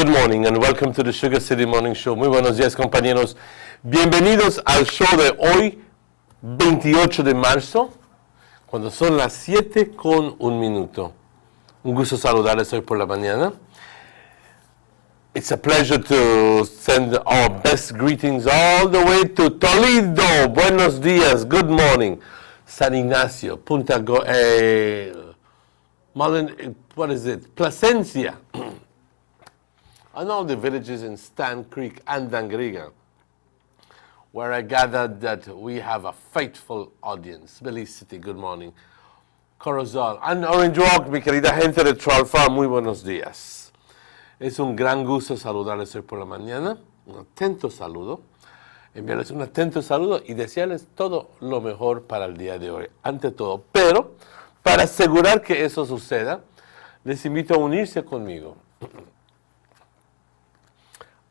Good morning and welcome to the Sugar City Morning Show. Muy buenos días, compañeros. Bienvenidos al show de hoy, 28 de marzo, cuando son las 7:01. Un gusto saludarles hoy por la mañana. It's a pleasure to send our best greetings all the way to Toledo. Buenos días, good morning. San Ignacio, what is it? Placencia. And all the villages in Stan Creek and Dangriga, where I gathered that we have a faithful audience. Belize City, good morning. Corozal and Orange Walk, mi querida gente de Troll Farm, muy buenos días. Es un gran gusto saludarles hoy por la mañana, un atento saludo, enviarles un atento saludo y desearles todo lo mejor para el día de hoy, ante todo. Pero, para asegurar que eso suceda, les invito a unirse conmigo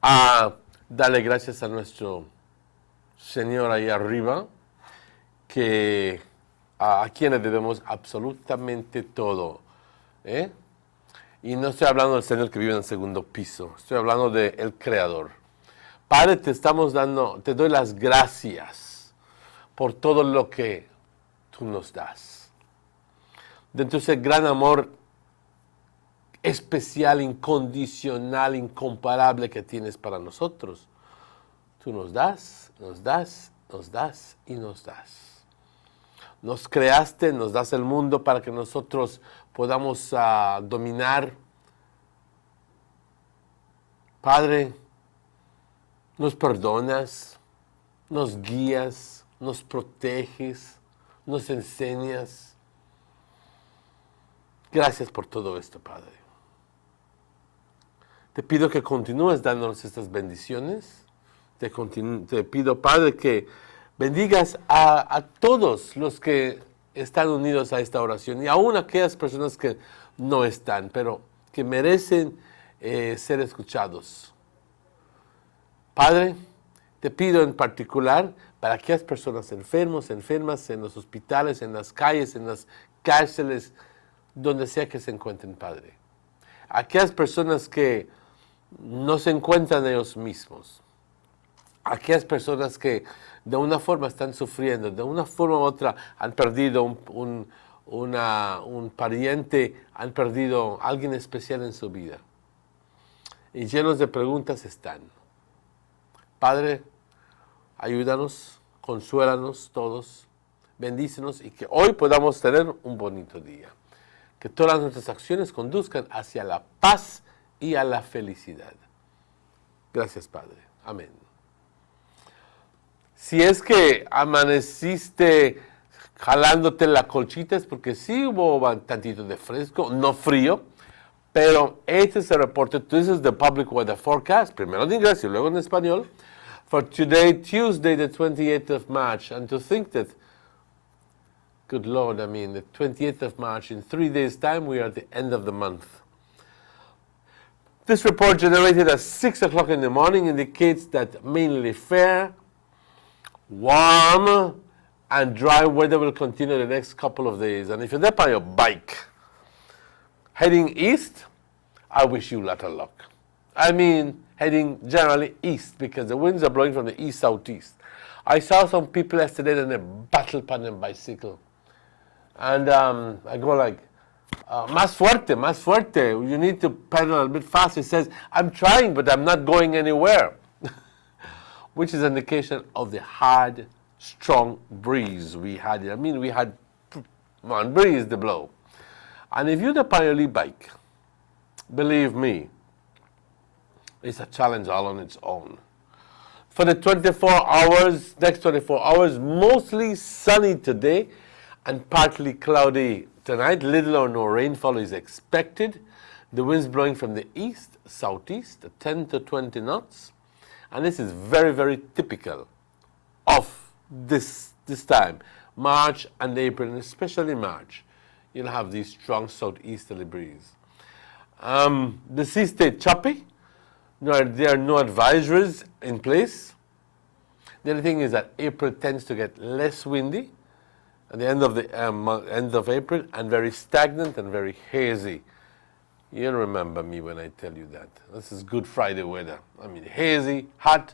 a darle gracias a nuestro Señor ahí arriba, que a quienes debemos absolutamente todo. Y no estoy hablando del Señor que vive en el segundo piso, estoy hablando del Creador. Padre, te doy las gracias por todo lo que tú nos das. Dentro de ese gran amor especial, incondicional, incomparable que tienes para nosotros. Tú nos das, nos das, nos das y nos das. Nos creaste, nos das el mundo para que nosotros podamos dominar. Padre, nos perdonas, nos guías, nos proteges, nos enseñas. Gracias por todo esto, Padre. Te pido que continúes dándonos estas bendiciones. Te pido, Padre, que bendigas a todos los que están unidos a esta oración y aún a aquellas personas que no están, pero que merecen ser escuchados. Padre, te pido en particular para aquellas personas enfermas en los hospitales, en las calles, en las cárceles, donde sea que se encuentren, Padre. Aquellas personas que no se encuentran ellos mismos. Aquellas personas que de una forma están sufriendo, de una forma u otra han perdido un pariente, han perdido a alguien especial en su vida. Y llenos de preguntas están. Padre, ayúdanos, consuélanos todos, bendícenos y que hoy podamos tener un bonito día. Que todas nuestras acciones conduzcan hacia la paz y a la felicidad. Gracias, Padre. Amén. Si es que amaneciste jalándote la colchita, es porque sí hubo un tantito de fresco, no frío, pero este es el reporte. This is the public weather forecast, primero en inglés y luego en español, for today, Tuesday, the 28th of March. And to think that, good Lord, the 28th of March, in 3 days' time, we are at the end of the month. This report generated at 6 o'clock in the morning indicates that mainly fair, warm, and dry weather will continue the next couple of days. And if you're there on your bike, heading east, I wish you a lot of luck. Heading generally east, because the winds are blowing from the east-southeast. I saw some people yesterday and they battled upon their bicycle. And I go like, más fuerte, más fuerte. You need to pedal a bit faster. He says, I'm trying, but I'm not going anywhere. Which is an indication of the hard, strong breeze we had. We had one breeze to blow. And if you're the Pioneer bike, believe me, it's a challenge all on its own. For the next 24 hours, mostly sunny today and partly cloudy tonight. Little or no rainfall is expected. The winds blowing from the east, southeast, 10 to 20 knots. And this is very, very typical of this time. March and April, and especially March, you'll have these strong southeasterly breeze. The sea stayed choppy. There are no advisories in place. The only thing is that April tends to get less windy at the end of April, and very stagnant and very hazy You'll remember me when I tell you that. This is Good Friday weather. I mean, hazy, hot,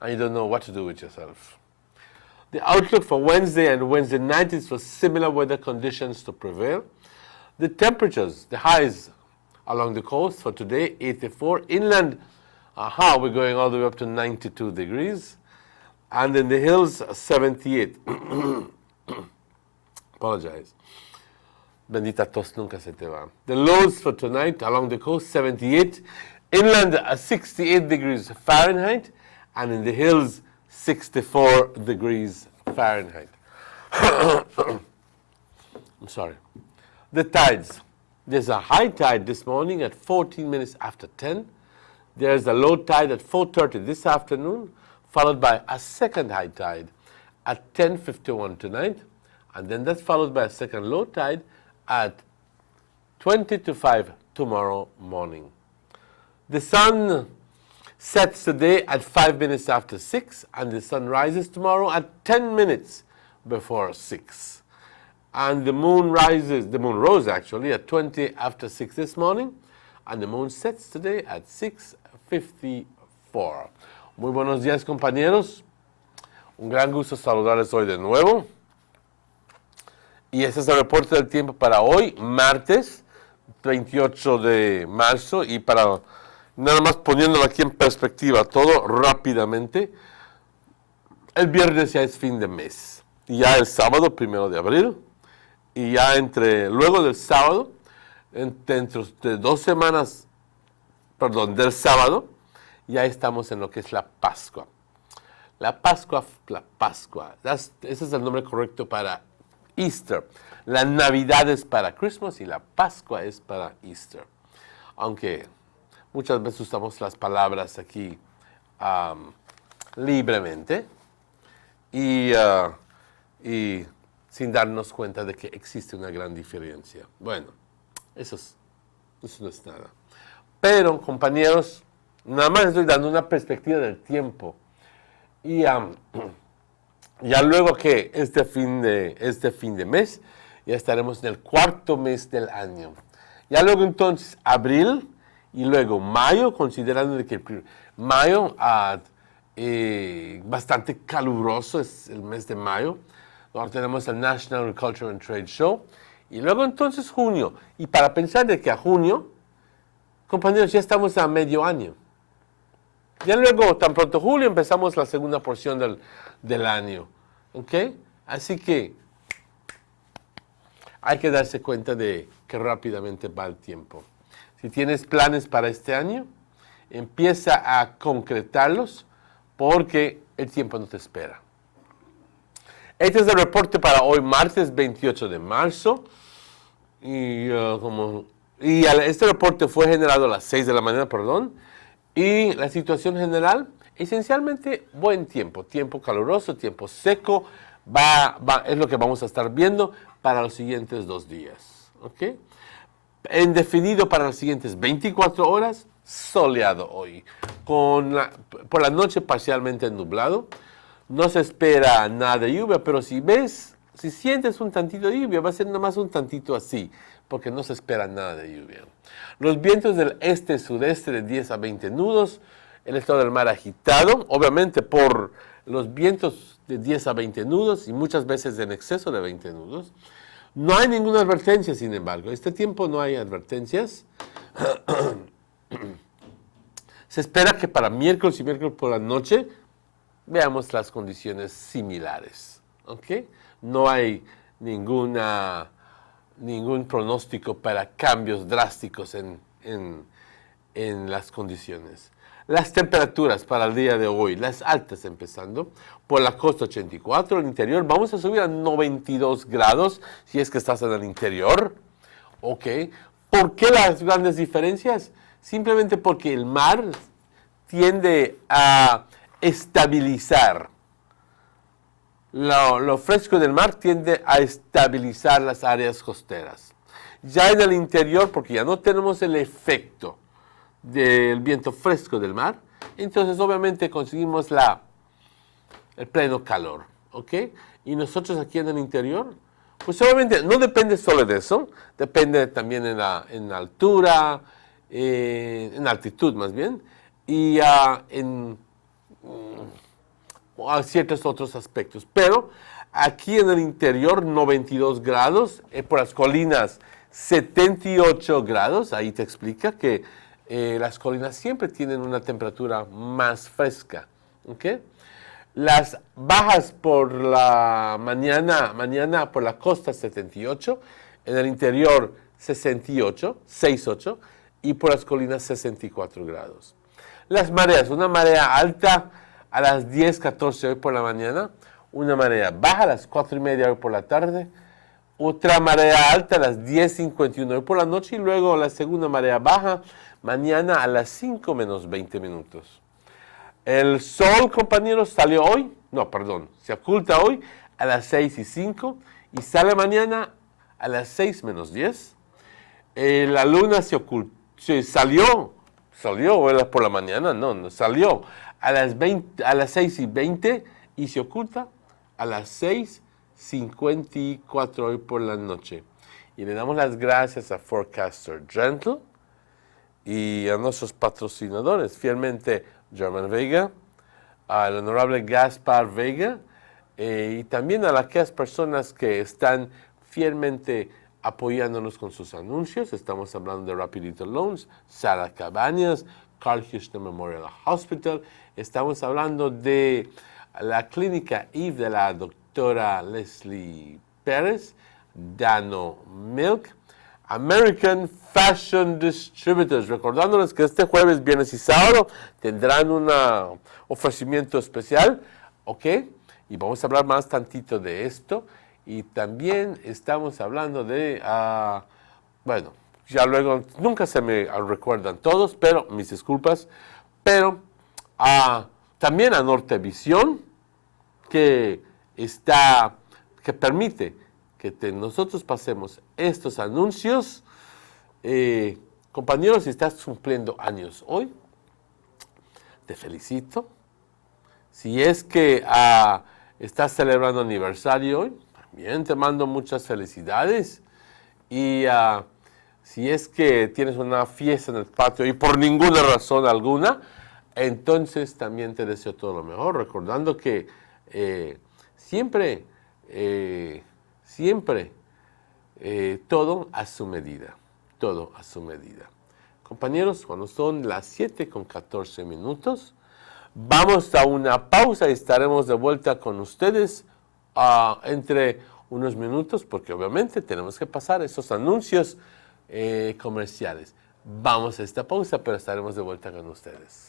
and you don't know what to do with yourself. The outlook for Wednesday and Wednesday night is for similar weather conditions to prevail. The temperatures, the highs along the coast for today, 84. Inland, we're going all the way up to 92 degrees. And in the hills, 78. Apologize. Bendita tos nunca se te va. The lows for tonight along the coast, 78. Inland, 68 degrees Fahrenheit. And in the hills, 64 degrees Fahrenheit. I'm sorry. The tides. There's a high tide this morning at 14 minutes after 10. There's a low tide at 4:30 this afternoon, followed by a second high tide at 10:51 tonight. And then that's followed by a second low tide at 20 to 5 tomorrow morning. The sun sets today at 5 minutes after 6, and the sun rises tomorrow at 10 minutes before 6. And the moon rose actually at 20 after 6 this morning, and the moon sets today at 6:54. Muy buenos días, compañeros. Un gran gusto saludarles hoy de nuevo. Y este es el reporte del tiempo para hoy, martes 28 de marzo, y para nada más poniéndolo aquí en perspectiva todo rápidamente, el viernes ya es fin de mes, y ya el sábado 1 de abril, y ya luego del sábado, dentro de 2 semanas, del sábado, ya estamos en lo que es la Pascua. La Pascua, ese es el nombre correcto para Easter. La Navidad es para Christmas y la Pascua es para Easter. Aunque muchas veces usamos las palabras aquí libremente y sin darnos cuenta de que existe una gran diferencia. Bueno, eso no es nada. Pero, compañeros, nada más estoy dando una perspectiva del tiempo. Y ya luego que este fin de mes, ya estaremos en el 4.º mes del año. Ya luego entonces abril y luego mayo, considerando que mayo bastante caluroso es el mes de mayo. Ahora tenemos el National Agriculture and Trade Show. Y luego entonces junio. Y para pensar de que a junio, compañeros, ya estamos a medio año. Ya luego, tan pronto julio, empezamos la segunda porción del año. ¿Ok? Así que hay que darse cuenta de que rápidamente va el tiempo. Si tienes planes para este año, empieza a concretarlos porque el tiempo no te espera. Este es el reporte para hoy, martes 28 de marzo. Este reporte fue generado a las 6 de la mañana, Y la situación general, esencialmente buen tiempo caluroso, tiempo seco, es lo que vamos a estar viendo para los siguientes 2 días. ¿Ok? En definido para las siguientes 24 horas, soleado hoy, por la noche parcialmente nublado. No se espera nada de lluvia, pero si sientes un tantito de lluvia, va a ser nada más un tantito así, porque no se espera nada de lluvia. Los vientos del este-sudeste de 10 a 20 nudos, el estado del mar agitado, obviamente por los vientos de 10 a 20 nudos y muchas veces en exceso de 20 nudos. No hay ninguna advertencia, sin embargo. Este tiempo no hay advertencias. Se espera que para miércoles y miércoles por la noche veamos las condiciones similares. ¿Ok? No hay ningún pronóstico para cambios drásticos en las condiciones. Las temperaturas para el día de hoy, las altas empezando, por la costa 84, el interior vamos a subir a 92 grados si es que estás en el interior. ¿Ok? ¿Por qué las grandes diferencias? Simplemente porque el mar tiende a estabilizar. Lo fresco del mar tiende a estabilizar las áreas costeras. Ya en el interior, porque ya no tenemos el efecto del viento fresco del mar, entonces obviamente conseguimos el pleno calor, ¿ok? Y nosotros aquí en el interior, pues obviamente no depende solo de eso, depende también en la altura, en altitud más bien, y en ciertos otros aspectos. Pero aquí en el interior 92 grados, por las colinas 78 grados, ahí te explica que las colinas siempre tienen una temperatura más fresca. ¿Okay? Las bajas por la mañana por la costa 78, en el interior 68, y por las colinas 64 grados. Las mareas, una marea alta a las 10:14 hoy por la mañana, una marea baja a las 4:30 hoy por la tarde, otra marea alta a las 10:51 hoy por la noche y luego la segunda marea baja mañana a las 5 menos 20 minutos. El sol, compañeros, salió hoy, se oculta hoy a las 6:05 y sale mañana a las 6 menos 10. La luna salió por la mañana, salió a las 6:20 y se oculta a las 6:54 hoy por la noche. Y le damos las gracias a Forecaster Gentle y a nuestros patrocinadores, fielmente German Vega, al honorable Gaspar Vega y también a aquellas personas que están fielmente apoyándonos con sus anuncios. Estamos hablando de Rapidito Loans, Sara Cabañas, Carl Houston Memorial Hospital. Estamos hablando de la clínica Eve de la doctora Leslie Pérez, Dano Milk, American Fashion Distributors, recordándoles que este jueves, viernes y sábado tendrán un ofrecimiento especial, ¿ok? Y vamos a hablar más tantito de esto. Y también estamos hablando de, ya luego, nunca se me recuerdan todos, pero mis disculpas, pero también a Nortevisión, que permite que nosotros pasemos estos anuncios. Compañeros, si estás cumpliendo años hoy, te felicito. Si es que estás celebrando aniversario hoy, también te mando muchas felicidades. Y si es que tienes una fiesta en el patio y por ninguna razón alguna, entonces también te deseo todo lo mejor, recordando que siempre todo a su medida, todo a su medida. Compañeros, cuando son las 7:14, vamos a una pausa y estaremos de vuelta con ustedes entre unos minutos, porque obviamente tenemos que pasar esos anuncios comerciales. Vamos a esta pausa, pero estaremos de vuelta con ustedes.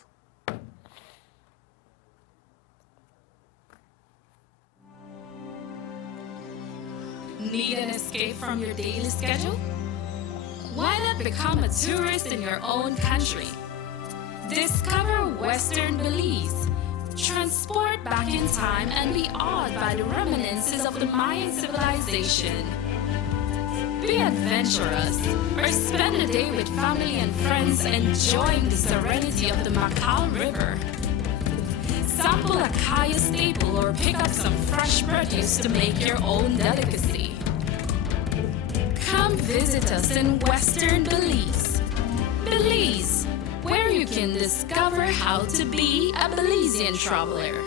Need an escape from your daily schedule? Why not become a tourist in your own country? Discover Western Belize. Transport back in time and be awed by the reminiscences of the Mayan civilization. Be adventurous or spend a day with family and friends enjoying the serenity of the Macau River. Sample a Kaya staple or pick up some fresh produce to make your own delicacy. Come visit us in Western Belize. Belize, where you can discover how to be a Belizean traveler.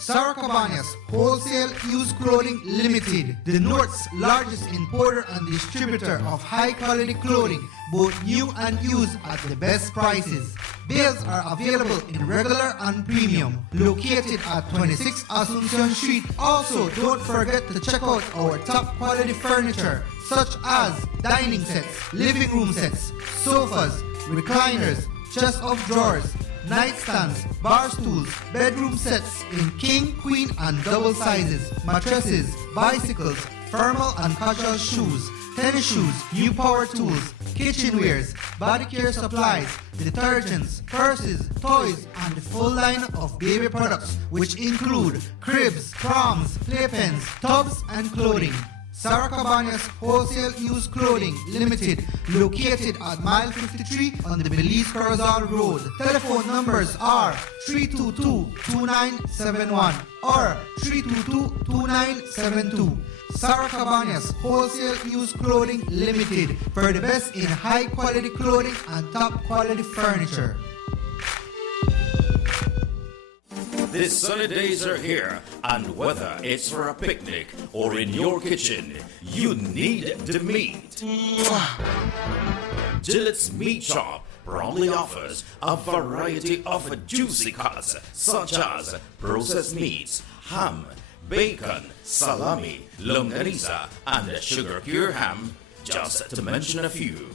Sara Cabañas Wholesale Used Clothing Limited, the North's largest importer and distributor of high-quality clothing, both new and used at the best prices. Bales are available in regular and premium, located at 26 Asunción Street. Also, don't forget to check out our top-quality furniture, such as dining sets, living room sets, sofas, recliners, chest of drawers, nightstands, bar stools, bedroom sets in king, queen, and double sizes, mattresses, bicycles, formal and casual shoes, tennis shoes, new power tools, kitchenwares, body care supplies, detergents, purses, toys, and the full line of baby products, which include cribs, proms, playpens, tubs, and clothing. Sarah Cabanas Wholesale Used Clothing Limited, located at mile 53 on the Belize Corozal Road. Telephone numbers are 322-2971 or 322-2972. Sarah Cabanas Wholesale Used Clothing Limited, for the best in high quality clothing and top quality furniture. The sunny days are here, and whether it's for a picnic or in your kitchen, you need the meat. Gillette's Meat Shop proudly offers a variety of juicy cuts such as processed meats, ham, bacon, salami, longaniza, and sugar cure ham, just to mention a few.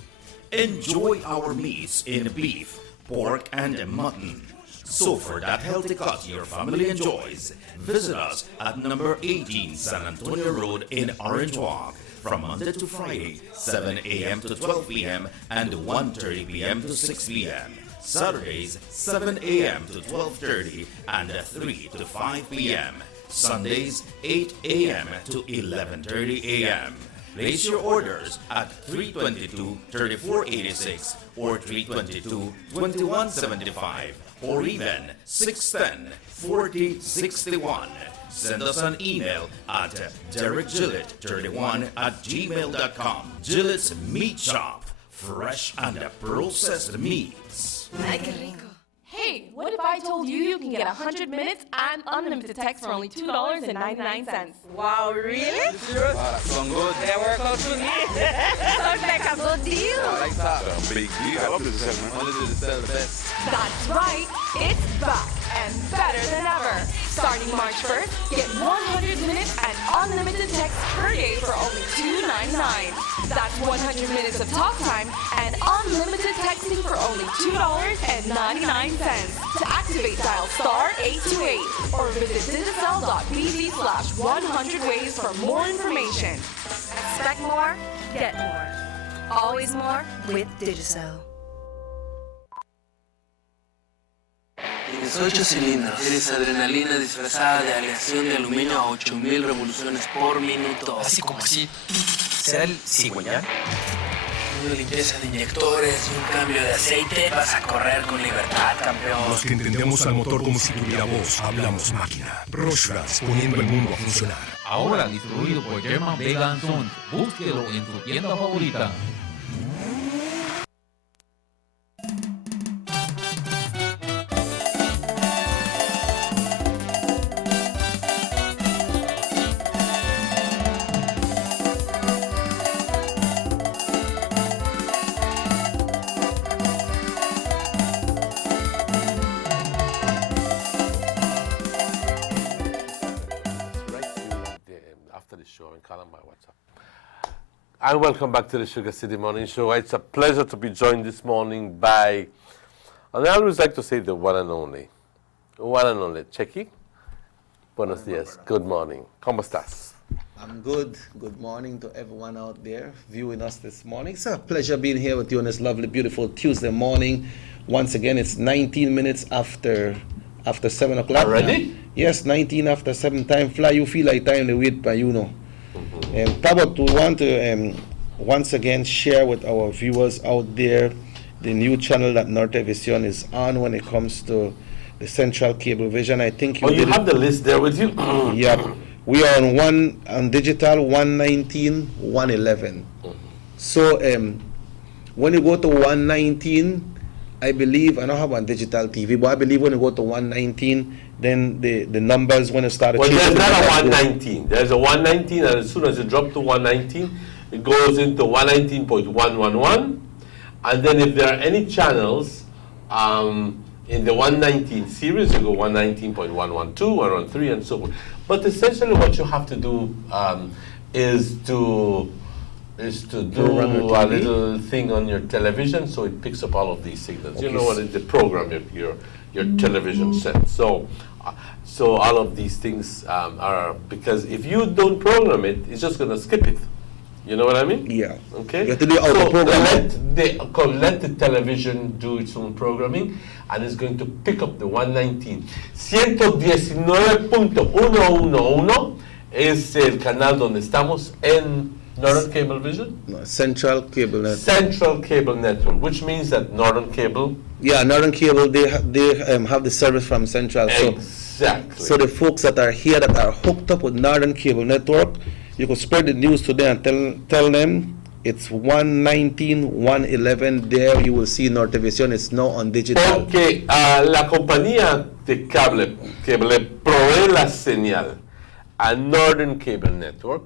Enjoy our meats in beef, pork, and mutton. So for that healthy cut your family enjoys, visit us at number 18 San Antonio Road in Orange Walk from Monday to Friday, 7 a.m. to 12 p.m. and 1:30 p.m. to 6 p.m. Saturdays, 7 a.m. to 12:30 and 3 to 5 p.m. Sundays, 8 a.m. to 11:30 a.m. Place your orders at 322-3486 or 322-2175 or even 610-4061. Send us an email at DerekGillett31@gmail.com. Gillette's Meat Shop, fresh and processed meats. Ay, qué rico. Hey, what if I told you you can get 100 minutes and unlimited text for only $2.99? Wow, really? Sound good. They work out to me. Sounds like a good deal. Like that. Big deal. I love this segment. This is the best. That's right, it's back and better than ever. Starting March 1st, get 100 minutes and unlimited text per day for only $2.99. That's 100 minutes of talk time and unlimited texting for only $2.99. To activate, dial *828 or visit digicel.bz/100ways for more information. Expect more, get more. Always more with Digicel. Tienes 8 cilindros. Eres adrenalina disfrazada de aleación de aluminio a 8000 revoluciones por minuto. Así como así. ¿Será el cigüeñal? Una limpieza de inyectores y un cambio de aceite. Vas a correr con libertad, campeón. Los que entendemos al motor como si tuviera voz, hablamos máquina. Rushras, poniendo el mundo a funcionar. Ahora distribuido por German Vega & Sons. Búsquelo en su tienda favorita. And welcome back to the Sugar City Morning Show. It's a pleasure to be joined this morning by, and I always like to say the one and only, Checky. Buenos dias. Good morning. ¿Cómo estás? I'm good. Good morning to everyone out there viewing us this morning. It's a pleasure being here with you on this lovely, beautiful Tuesday morning. Once again, it's 19 minutes after 7 o'clock. Already? Yes, 19 after 7. Time fly. You feel like time to wait, but you know. Tabot, we want to once again share with our viewers out there the new channel that Norte Vision is on when it comes to the Central Cable Vision. I think you have the list there with you? Yeah. We are on digital 119, 111. So when you go to 119, I believe, I don't have on digital TV, but I believe when you go to 119, then the numbers when it started changing. Well, there's not a 119. There's a 119, and as soon as you drop to 119, it goes into 119.111. And then if there are any channels in the 119 series, you go 119.112, 113, and so forth. But essentially what you have to do is to do a little thing on your television so it picks up all of these signals. Okay. You know what is the program your television set. So all of these things are, because if you don't program it, it's just going to skip it. You know what I mean? Yeah. Okay. You have to do all the programming. Let the television do its own programming, and it's going to pick up the 119. 119.111 es el canal donde estamos en Northern Cablevision? No, Central Cable Network. Central Cable Network, which means that Northern Cable. Yeah, Northern Cable, they have the service from Central. Exactly. So the folks that are here that are hooked up with Northern Cable Network, you could spread the news to them and tell them it's 119, 111. There you will see Nortevision. It's now on digital. Porque la compañía de cable que le provee la señal a Northern Cable Network,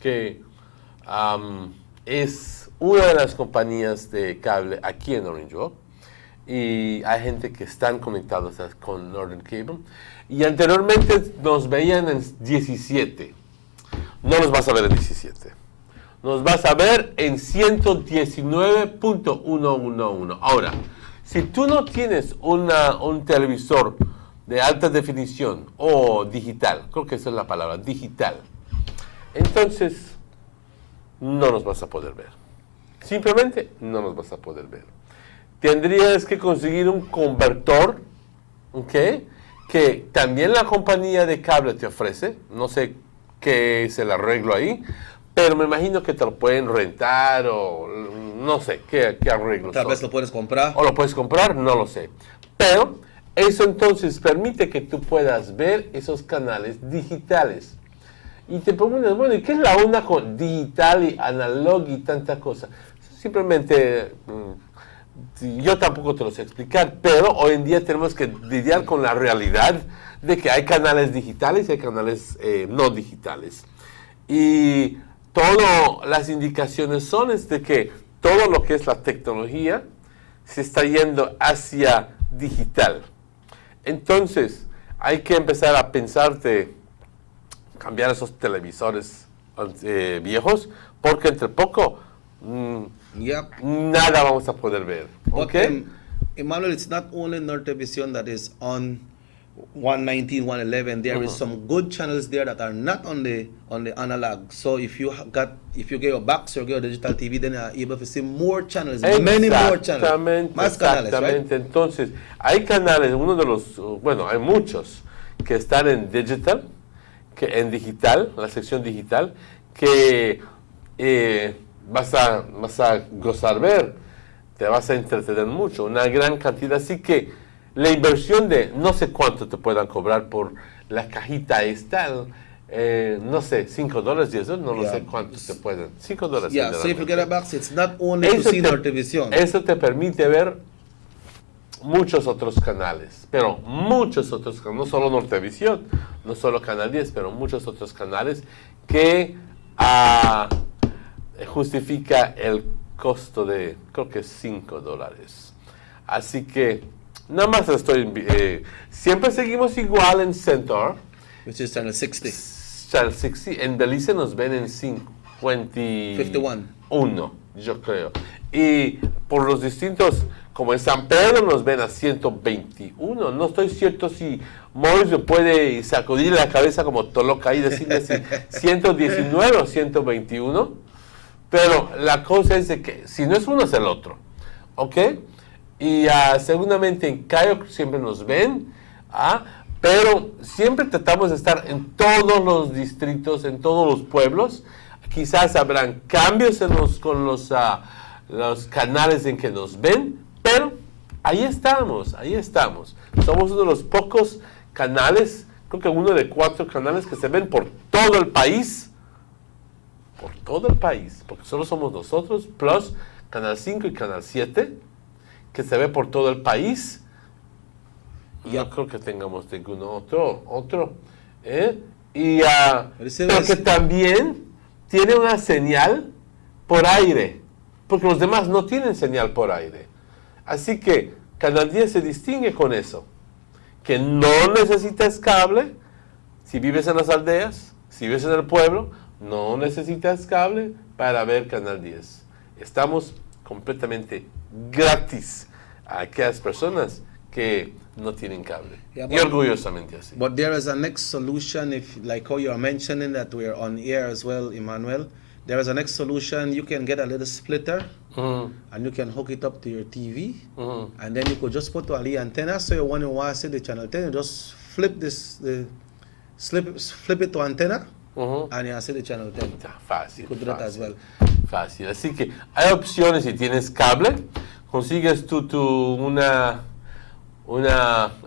que es una de las compañías de cable aquí en Orange Walk, y hay gente que están conectados con Northern Cable, y anteriormente nos veían en 17. No nos vas a ver en 17. Nos vas a ver en 119.111. Ahora, si tú no tienes un televisor de alta definición o digital, creo que esa es la palabra, digital, entonces no nos vas a poder ver. Simplemente no nos vas a poder ver. Tendrías que conseguir un convertor, ¿ok?, que también la compañía de cable te ofrece. No sé qué es el arreglo ahí, pero me imagino que te lo pueden rentar o no sé qué arreglo. Tal vez lo puedes comprar. O lo puedes comprar, no lo sé. Pero eso entonces permite que tú puedas ver esos canales digitales. Y te preguntas, bueno, ¿y qué es la onda con digital y analog y tanta cosa? Simplemente, yo tampoco te lo sé explicar, pero hoy en día tenemos que lidiar con la realidad de que hay canales digitales y hay canales no digitales. Y todas las indicaciones son de que todo lo que es la tecnología se está yendo hacia digital. Entonces, hay que empezar a pensar de cambiar esos televisores viejos, porque entre poco nada vamos a poder ver. But, ¿Okay? Emmanuel, it's not only Nortevision that is on 119, 111. There is some good channels there that are not on the analog. So if you get your box or get a digital TV, then you are able to see more channels, many more channels. Más canales, right? Entonces, hay canales, hay muchos que están en digital, en digital, la sección digital, que vas a gozar ver, te vas a entretener mucho, una gran cantidad. Así que la inversión de no sé cuánto te puedan cobrar por la cajita esta, no sé, $5, $10, no sé cuánto te pueden. $5. Yeah, so if you get a box, it's not only to see Nortevision. Eso te permite ver muchos otros canales, pero muchos otros canales, no solo Nortevisión, no solo Canal 10, pero muchos otros canales que justifica el costo de, creo que $5. Así que nada más siempre seguimos igual en Centaur, which is channel 60. Channel 60. En Belice nos ven en 51, yo creo. Y por los distintos, como en San Pedro nos ven a 121. No estoy cierto si Morris me puede sacudir la cabeza como Toloca y decirme si 119 o 121. Pero la cosa es de que si no es uno es el otro. ¿Ok? Y seguramente en Cayo siempre nos ven. Pero siempre tratamos de estar en todos los distritos, en todos los pueblos. Quizás habrán cambios con los canales en que nos ven, pero ahí estamos. Somos uno de los pocos canales, creo que uno de 4 canales que se ven por todo el país. Por todo el país, porque solo somos nosotros, plus Canal 5 y Canal 7, que se ve por todo el país. No creo que tengamos ninguno otro. Y pero que también tiene una señal por aire, porque los demás no tienen señal por aire. Así que Canal 10 se distingue con eso, que no necesitas cable si vives en las aldeas, si vives en el pueblo, no necesitas cable para ver Canal 10. Estamos completamente gratis a aquellas personas que no tienen cable. Yeah, y orgullosamente así. But there is a next solution, if like how you are mentioning that we are on air as well, Emmanuel. There is a next solution. You can get a little splitter and you can hook it up to your TV, and then you could just put a little antenna. So when you want to see the channel 10, you just flip it to antenna, and you see the channel 10. Fácil. You could do that as well. Fácil. Así que hay opciones si tienes cable. Consigues tú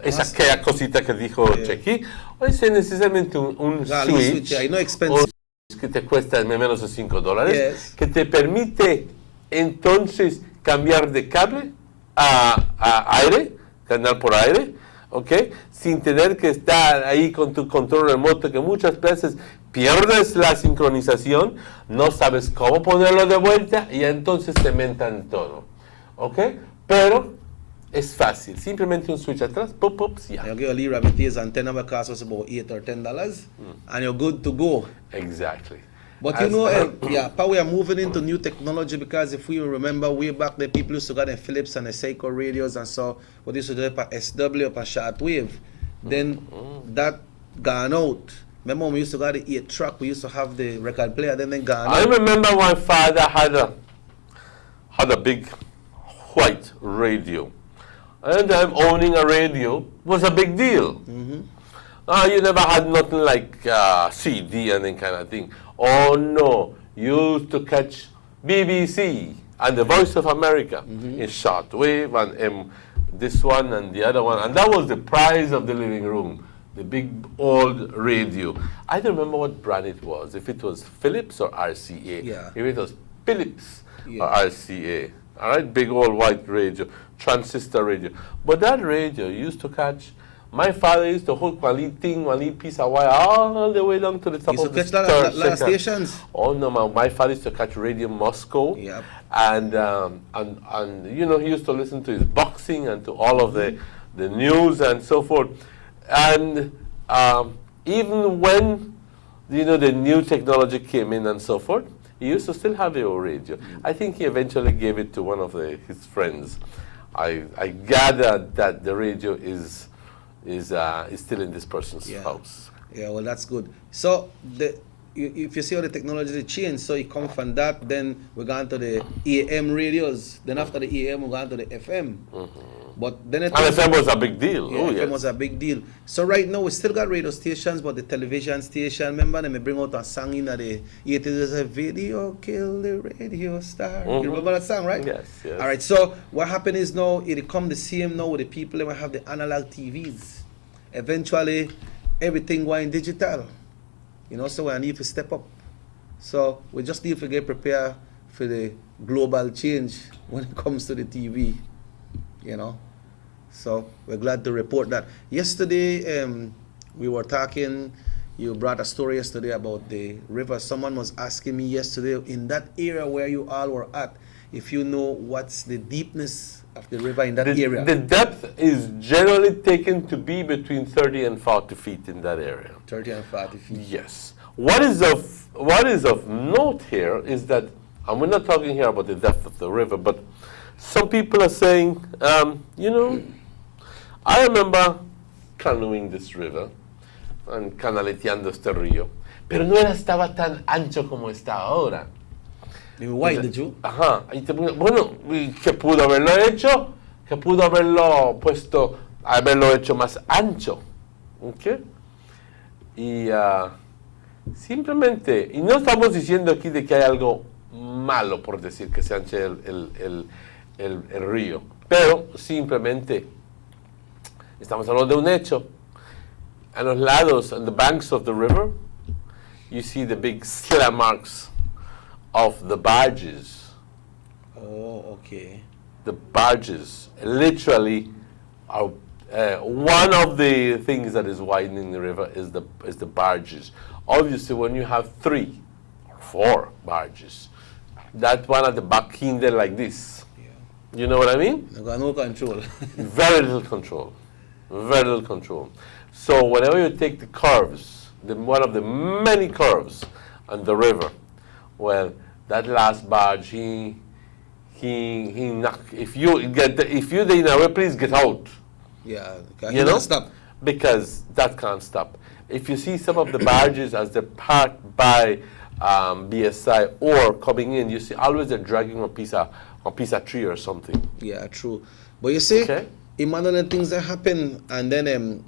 esa aquella cosita que dijo Chequi. O es necesariamente un switch. No expensive. Que te cuesta menos de $5. Yes. Que te permite entonces cambiar de cable a aire, canal por aire, ¿ok? Sin tener que estar ahí con tu control remoto, que muchas veces pierdes la sincronización, no sabes cómo ponerlo de vuelta y entonces te mentan todo, ¿ok? Pero es fácil, simplemente un switch atrás, pop, pop, ya. You give a Lee Rabbit's antenna will cost us about $8 or $10, and you're good to go. Exactly. But you know, we are moving into new technology, because if we remember way back, the people used to get the Philips and the Seiko radios, and so what used to do for SW or shortwave. Then that gone out. Remember when we used to get the 8-track, we used to have the record player, then gone out. I remember my father had a big white radio. And owning a radio was a big deal. You never had nothing like CD and that kind of thing. Oh no, you used to catch BBC and the Voice of America in shortwave and this one and the other one. And that was the prize of the living room, the big old radio. I don't remember what brand it was, if it was Philips or RCA. Yeah. If it was Philips or RCA. All right, big old white radio, transistor radio. But that radio used to catch, my father used to hold one little piece of wire all the way down to the top of the stations. Oh no, my father used to catch Radio Moscow. Yep. And you know, he used to listen to his boxing and to all of the news and so forth. And even when, you know, the new technology came in and so forth, he used to still have a radio. I think he eventually gave it to one of his friends. I gathered that the radio is still in this person's house. Yeah, well, that's good. So if you see how the technology changed, so you come from that, then we're going to the AM radios. Then after the AM, we're going to the FM. But then FM was a big deal. Yeah, FM was a big deal. So right now we still got radio stations, but the television station, remember them, they bring out a song in the 80s, a video kill the radio star. You remember that song, right? Yes, yes. All right, so what happened is now it come the same now with the people that have the analog TVs. Eventually, everything going digital. You know, so we need to step up. So we just need to get prepared for the global change when it comes to the TV, you know. So we're glad to report that. Yesterday, we were talking, you brought a story yesterday about the river. Someone was asking me yesterday, in that area where you all were at, if you know what's the deepness of the river in that area. The depth is generally taken to be between 30 and 40 feet in that area. 30 and 40 feet. Yes. What is of note here is that, and we're not talking here about the depth of the river, but some people are saying, you know, I remember canoeing this river and canaleteando este río, pero no estaba tan ancho como está ahora. Why did you? Ajá. Bueno, que pudo haberlo hecho, que pudo haberlo hecho más ancho. ¿Okay? Y simplemente, y no estamos diciendo aquí de que hay algo malo por decir que se anche el río, pero simplemente estamos hablando de un hecho. A los lados, on the banks of the river, you see the big slam marks of the barges. Oh, okay. The barges literally are one of the things that is widening the river is the barges. Obviously, when you have 3 or 4 barges, that one at the back hinder like this. Yeah. You know what I mean? No control. Very little control. Very little control. So whenever you take the curves, one of the many curves on the river, well, that last barge, he knock. If you're in a way, please get out. Yeah, you know, stop. Because that can't stop. If you see some of the barges as they're parked by BSI or coming in, you see always they're dragging a piece of tree or something. Yeah, true. But you see, imagine things that happen, and then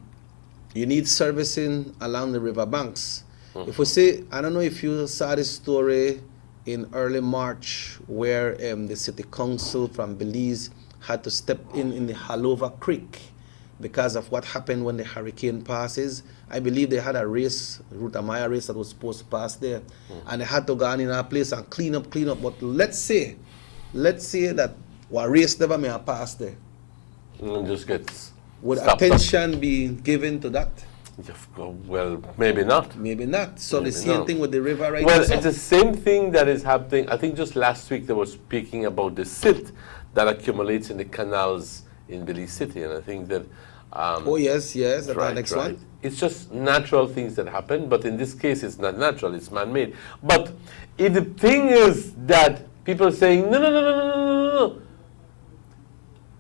you need servicing along the river banks. If we say, I don't know if you saw this story in early March where the city council from Belize had to step in the Halova Creek because of what happened when the hurricane passes. I believe they had a race, Rutamaya race that was supposed to pass there, and they had to go in a place and clean up. But let's say that our race never may have passed there. And just gets Would stopped attention be given to that? Well, maybe not. Maybe not. So Maybe the same not. thing with the river right Well, now. it's the same thing that is happening. I think just last week they were speaking about the silt that accumulates in the canals in Belize City, and I think that. Oh yes, the next one. It's just natural things that happen, but in this case, it's not natural; it's man-made. But if the thing is that people are saying no.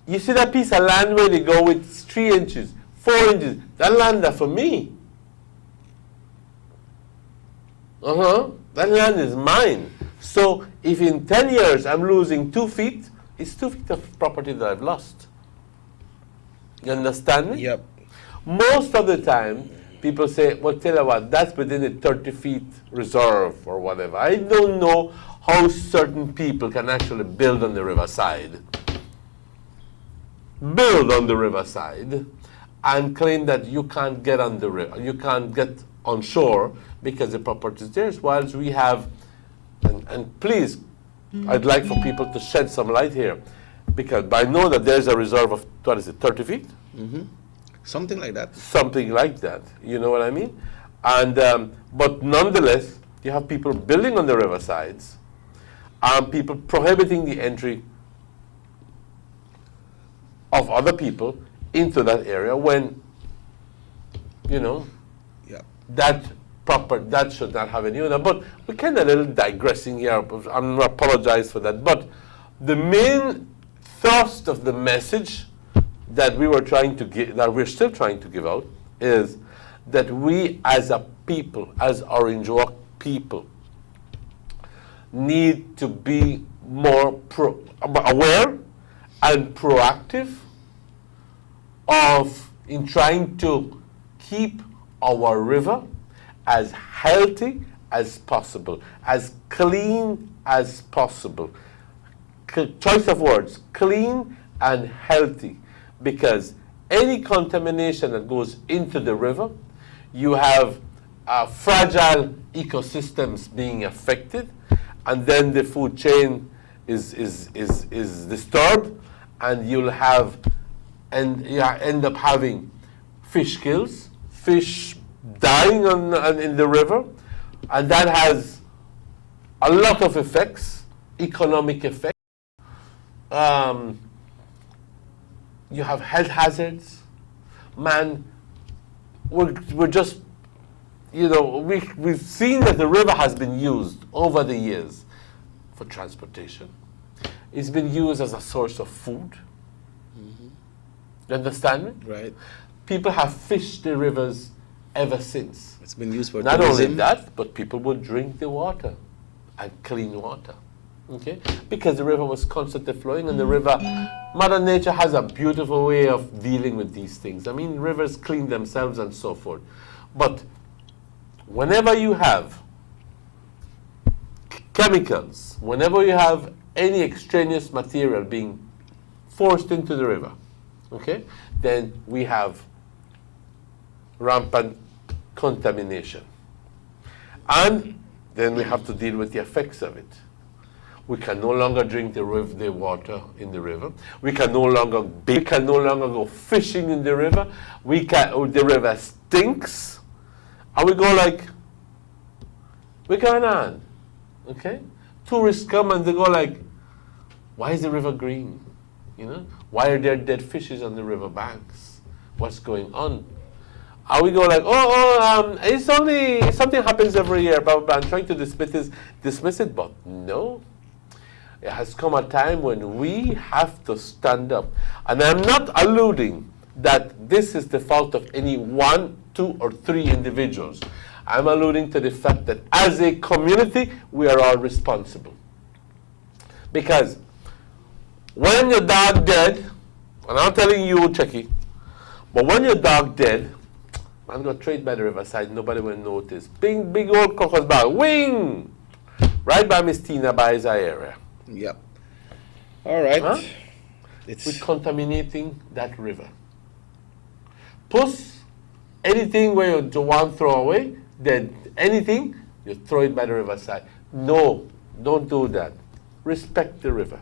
You see that piece of land where they go with 3 inches, 4 inches. That land is for me. That land is mine. So if in 10 years I'm losing 2 feet, it's 2 feet of property that I've lost. You understand me? Yep. Most of the time, people say, well, tell you what, that's within a 30 feet reserve or whatever. I don't know how certain people can actually build on the riverside. Build on the riverside and claim that you can't get on the river, you can't get on shore because the property is theirs, whilst we have, and please, I'd like for people to shed some light here, because I know that there's a reserve of, 30 feet? Something like that. Something like that, you know what I mean? And, but nonetheless, you have people building on the riversides, and people prohibiting the entry of other people into that area when, that should not have any owner. But we're kind of a little digressing here. I'm going to apologize for that. But the main thrust of the message that we were trying to give, that we're still trying to give out, is that we as a people, as Orange Walk people, need to be more aware and proactive in trying to keep our river as healthy as possible, as clean as possible. Choice of words, clean and healthy, because any contamination that goes into the river, you have fragile ecosystems being affected, and then the food chain is disturbed, and you'll have, and you end up having fish kills, fish dying in the river, and that has a lot of effects, economic effects. You have health hazards. Man, we're just, we've seen that the river has been used over the years for transportation. It's been used as a source of food. You understand me? Right. People have fished the rivers ever since. It's been used for not tourism. only that, but people would drink the water, and clean water. Okay? Because the river was constantly flowing, and the river, Mother Nature has a beautiful way of dealing with these things. I mean, rivers clean themselves and so forth. But whenever you have chemicals, whenever you have any extraneous material being forced into the river, okay, then we have rampant contamination. And then we have to deal with the effects of it. We can no longer drink the water in the river. We can no longer go fishing in the river. The river stinks. And we go like, what's going on? Okay? Tourists come and they go like, why is the river green? Why are there dead fishes on the river banks? What's going on? And we go like, it's only, something happens every year, blah, blah, blah. I'm trying to dismiss it, but no. It has come a time when we have to stand up. And I'm not alluding that this is the fault of any 1, 2, or 3 individuals. I'm alluding to the fact that as a community, we are all responsible. Because when your dog dead, and I'm telling you, Chucky, but when your dog dead, I'm going to trade by the riverside. Nobody will notice. Big old crocus bag. Wing! Right by Miss Tina Bai's area. Yep. All right. Huh? We're contaminating that river. Plus, anything where you want to throw away, then anything, you throw it by the riverside. No, don't do that. Respect the river.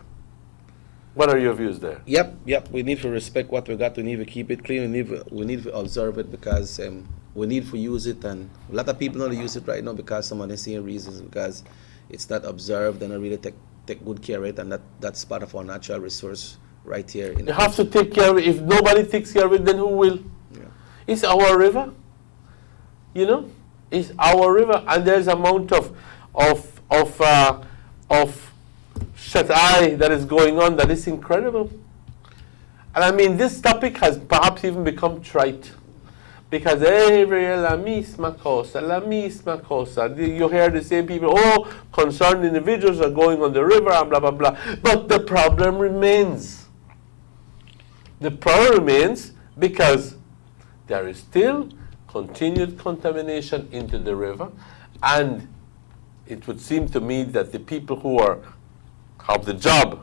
What are your views there? Yep. We need to respect what we got. We need to keep it clean. We need to observe it because we need to use it, and a lot of people don't use it right now because some of the same reasons, because it's not observed and I really take good care of it, and that's part of our natural resource right here. You have to take care of it. If nobody takes care of it, then who will? Yeah. It's our river. You know, it's our river, and there's amount of shut eye that is going on that is incredible. And I mean, this topic has perhaps even become trite. Because la misma cosa. You hear the same people, concerned individuals are going on the river and blah, blah, blah. But the problem remains. The problem remains because there is still continued contamination into the river, and it would seem to me that the people who have the job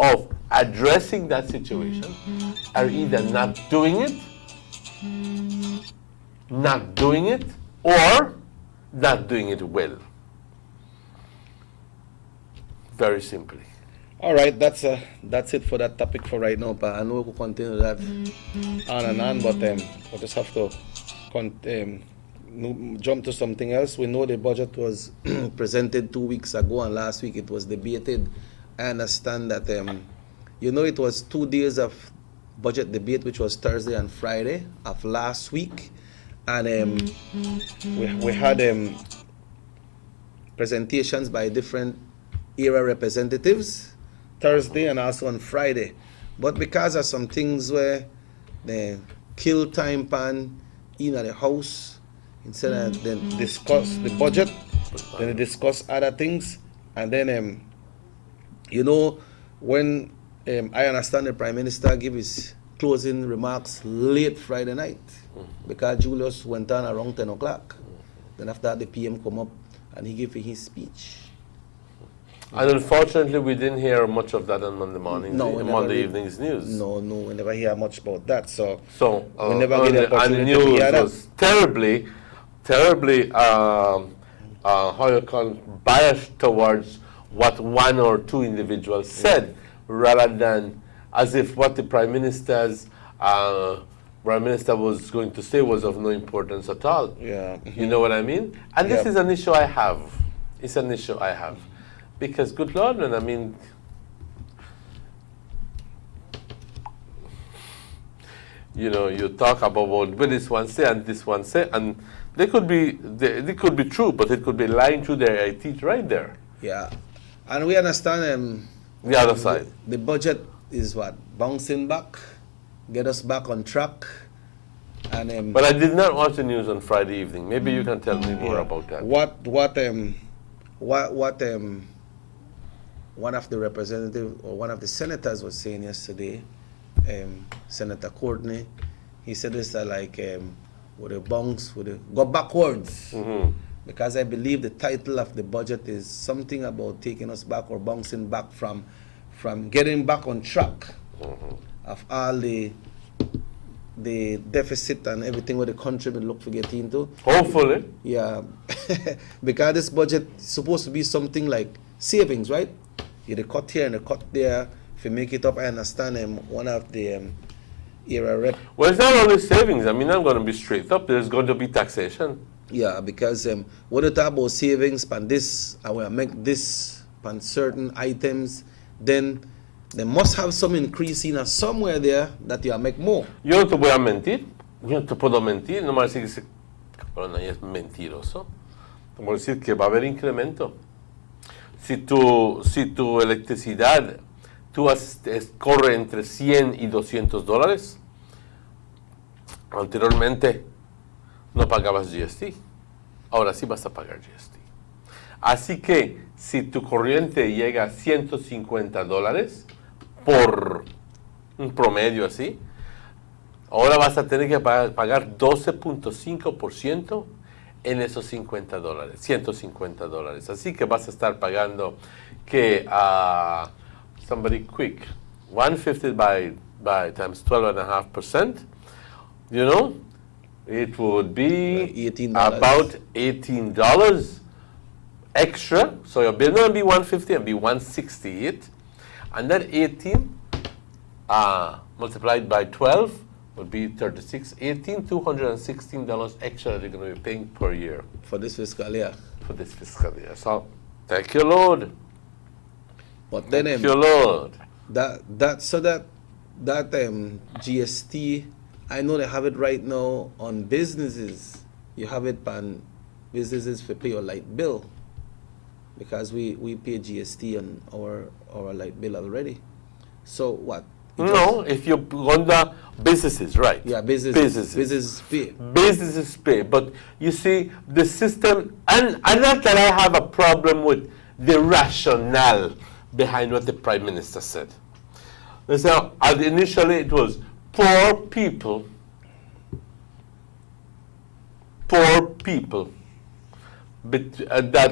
of addressing that situation are either not doing it, or not doing it well. Very simply. All right, that's it for that topic for right now. But I know we'll continue that on and on. But we'll just have to jump to something else. We know the budget was presented 2 weeks ago, and last week it was debated. I understand that it was 2 days of budget debate, which was Thursday and Friday of last week, and we had presentations by different era representatives Thursday and also on Friday. But because of some things where they kill time pan in the house, instead of then discuss the budget, then they discuss other things, and then when I understand the Prime Minister gave his closing remarks late Friday night because Julius went on around 10 o'clock. Then after that, the PM come up and he gave his speech. And unfortunately, we didn't hear much of that on Monday morning, Monday evening's news. No, we never hear much about that. So we never get the opportunity and the news to hear that. was terribly, biased towards what one or two individuals said, rather than as if what the Prime Minister was going to say was of no importance at all. Yeah. You know what I mean? And this is an issue I have. It's an issue I have. Because, good Lord, man, I mean, you talk about what this one say and this one say, and they could be true, but it could be lying through their teeth right there. Yeah. And we understand the other side. The budget is what? Bouncing back, get us back on track. And but I did not watch the news on Friday evening. Maybe you can tell me more about that. One of the representatives or one of the senators was saying yesterday, Senator Courtney, he said it's go backwards. Because I believe the title of the budget is something about taking us back or bouncing back from getting back on track of all the deficit and everything where the country will look to get into. Hopefully. Yeah. Because this budget is supposed to be something like savings, right? You cut here and cut there. If you make it up, I understand one of the era rep. Well, it's not only savings. I mean, I'm going to be straight up. There's going to be taxation. Yeah, because when you talk about savings on this, I will make this on certain items, then they must have some increase in somewhere there that you make more. Yo no te voy a mentir. Yo no te puedo mentir. No me vas a decir que ese cabrón ahí es mentiroso. Te voy a decir que va a haber incremento. Si tu electricidad corre entre 100 y 200 dólares, anteriormente no pagabas GST. Ahora sí vas a pagar GST. Así que si tu corriente llega a 150 dólares por un promedio así, ahora vas a tener que pagar 12.5% en esos $50, $150. Así que vas a estar pagando que somebody quick, 150 by times 12.5%, you know, it would be $18. about $18 extra. So your bill will be 150 and be 160 it, and that 18 multiplied by 12 would be 36. $216 extra that you're going to be paying per year for this fiscal year. For this fiscal year. So thank you, Lord. But then thank you, Lord. That GST, I know they have it right now on businesses. You have it on businesses for pay your light bill, because we pay GST on our light bill already. So what? No, if you're under businesses, right? Yeah, businesses pay. Businesses pay. But you see, the system, and not that I have a problem with the rationale behind what the Prime Minister said. So initially it was poor people that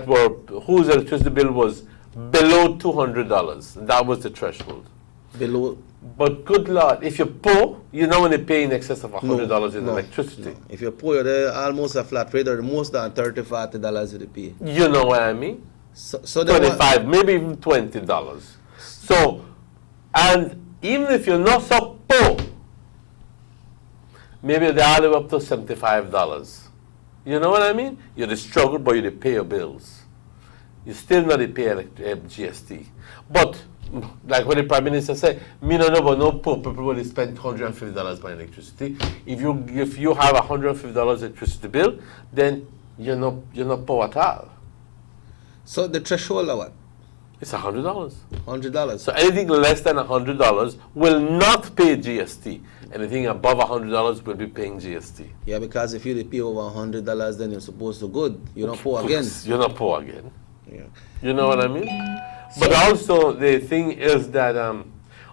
were, whose electricity bill was below $200. That was the threshold. Below. But good Lord, if you're poor, you're not going to pay in excess of $100 in electricity. No. If you're poor, you're almost a flat rate, or most than $30, $40 you pay. You know what I mean? So $25, maybe even $20. So, and even if you're not so poor, maybe they all the way up to $75. You know what I mean? You the struggle, but you pay your bills. You still not pay GST. But like what the Prime Minister said, me no know about no poor people will spend $150 by electricity. If you have $150 electricity bill, then you're not poor at all. So the threshold of what? It's $100. $100. So anything less than $100 will not pay GST. Anything above $100 will be paying GST. Yeah, because if you pay over $100, then you're supposed to good. You're not poor again. You're not poor again. Yeah. You know what I mean? But also the thing is that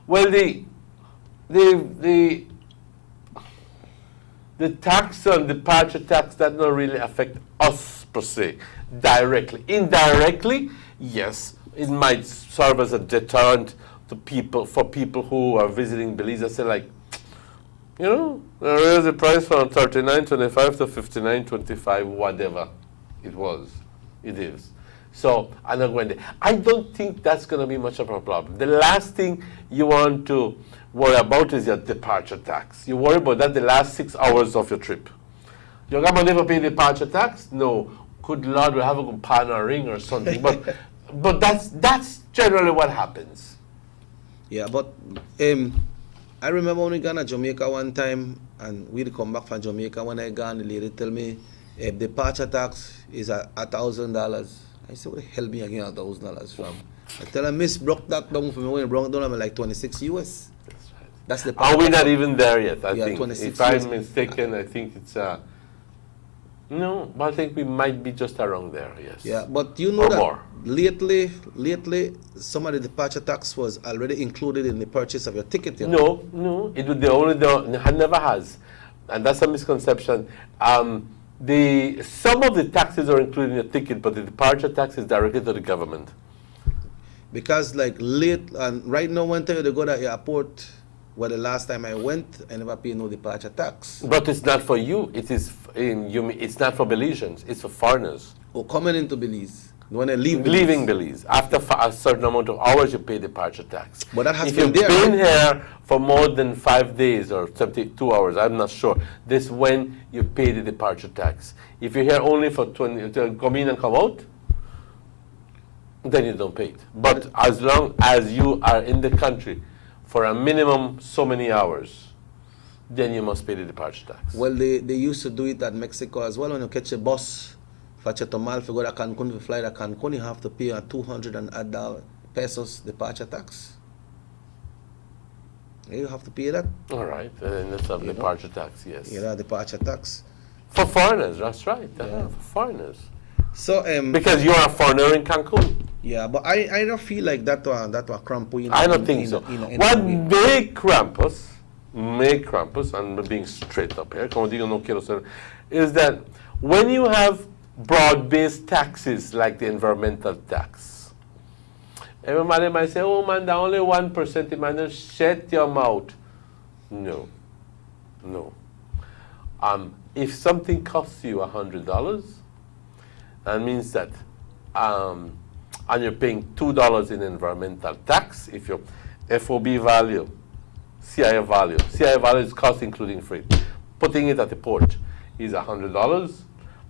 well, the tax on departure tax that not really affect us per se directly. Indirectly, yes, it might serve as a deterrent to people, for people who are visiting Belize and say, like, you know, raise the price from $39.25 to $59.25, whatever it is. So I'm not going there. I don't think that's going to be much of a problem. The last thing you want to worry about is your departure tax. You worry about that the last 6 hours of your trip. You're going to never pay departure tax? No. Good Lord, we'll have a good partner ring or something. But that's generally what happens. Yeah, but I remember when we gone to Jamaica one time, and we'd come back from Jamaica. When I gone, the lady tell me departure tax is $1,000. I said, what the hell me again $1,000 from? I tell her, Miss, broke that down for me. When I broke down, I'm like 26 US. That's right. That's the. Are we not even there yet? I think. 26 if I'm mistaken, I think it's no, but I think we might be just around there. Yes. Yeah, but you know or that more. lately, some of the departure tax was already included in the purchase of your ticket. You know? No, it never has, and that's a misconception. Some of the taxes are included in your ticket, but the departure tax is directed to the government. Because right now, one time they go to the airport, well, the last time I went, I never paid no departure tax. But it's not for you. It's not for Belizeans. It's for foreigners. Oh, coming into Belize. When I leave Belize. Leaving Belize. After a certain amount of hours, you pay departure tax. But that has if been you've there. been here for more than 5 days or 72 hours, I'm not sure, this is when you pay the departure tax. If you're here only for 20, to come in and come out, then you don't pay it. But as long as you are in the country for a minimum so many hours, then you must pay the departure tax. Well, they used to do it at Mexico as well. When you catch a bus for Chetumal, if you go to Cancun, if you fly to Cancun, you have to pay a $200 pesos departure tax. You have to pay that. All right, and that's a departure tax, yes. Yeah, departure tax. For foreigners, that's right. For foreigners. So because you are a foreigner in Cancun. Yeah, but I don't feel like that will cramp you. I don't think so. What may cramp us me Krampus, and being straight up here, como digo, no quiero ser, is that when you have broad-based taxes like the environmental tax, everybody might say, oh man, they're only 1%, man, just shut your mouth. No, no. If something costs you $100, that means that, and you're paying $2 in environmental tax, if your FOB value, CIF value is cost including freight, putting it at the port is $100.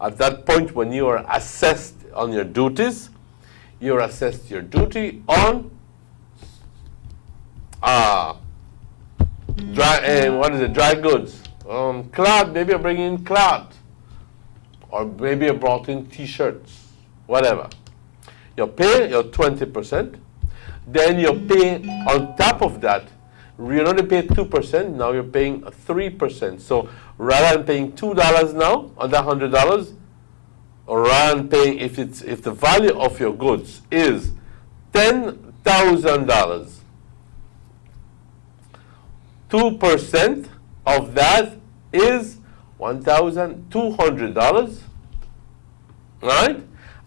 At that point, when you are assessed on your duties, you're assessed your duty on dry goods. Cloth, maybe you're bringing in cloth. Or maybe you brought in t-shirts, whatever. You pay your 20%, then you pay on top of that, you only pay 2%, now you're paying 3%. So rather than paying $2 now on that $100, or rather than paying, if the value of your goods is $10,000, 2% of that is $1,200, right?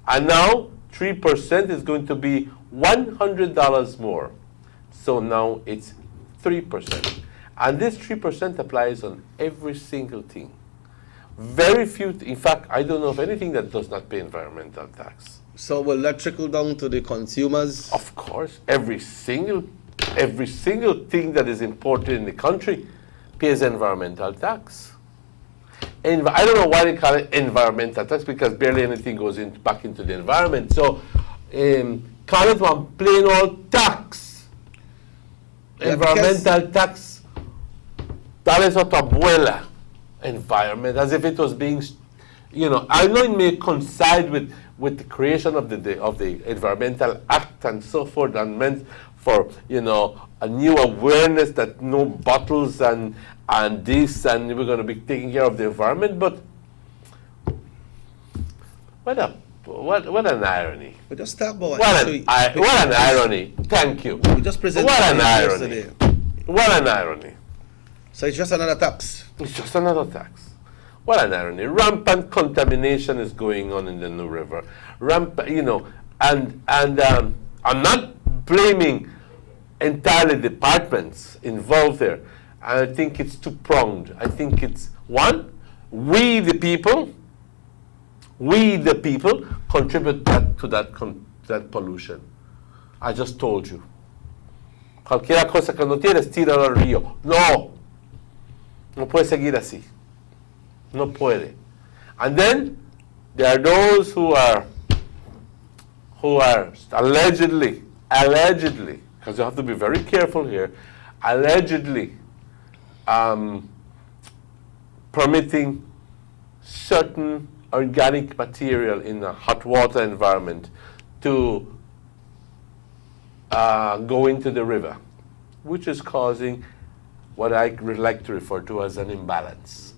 And now 3% is going to be $100 more. So now it's 3%. And this 3% applies on every single thing. Very few, in fact, I don't know of anything that does not pay environmental tax. So will that trickle down to the consumers? Of course. Every single thing that is imported in the country pays environmental tax. And I don't know why they call it environmental tax, because barely anything goes back into the environment. So call it one plain old tax. Yeah, environmental tax. Tal es otra abuela. Environment, as if it was being, I know it may coincide with the creation of the Environmental Act and so forth, and meant for, a new awareness that no bottles and this, and we're going to be taking care of the environment. But what an irony! We just talk about what an irony! Thank you. We just presented what an irony! Yesterday. What an irony! So it's just another tax. It's just another tax. What an irony! Rampant contamination is going on in the New River. And I'm not blaming entirely departments involved there. I think it's two-pronged. I think it's, one, we the people contribute to that pollution. I just told you. Cualquiera cosa que no tienes, tíralo al río. No puede seguir así. No puede. And then there are those who are allegedly, because you have to be very careful here, allegedly permitting certain organic material in a hot water environment to go into the river, which is causing what I would like to refer to as an imbalance.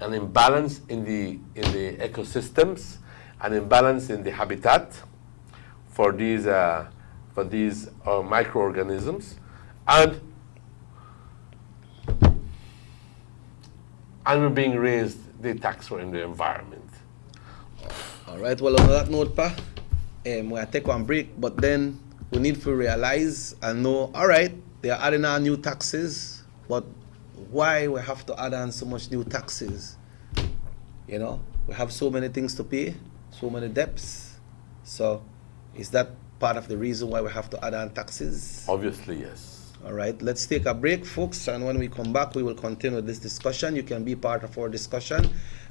An imbalance in the ecosystems, an imbalance in the habitat for these microorganisms, and we're being raised the tax in the environment. All right. Well, on that note, Pa, we'll take one break, but then we need to realize and know. All right, they are adding on new taxes, but why we have to add on so much new taxes? We have so many things to pay, so many debts. So is that part of the reason why we have to add on taxes? Obviously, yes. All right, let's take a break, folks, and when we come back, we will continue this discussion. You can be part of our discussion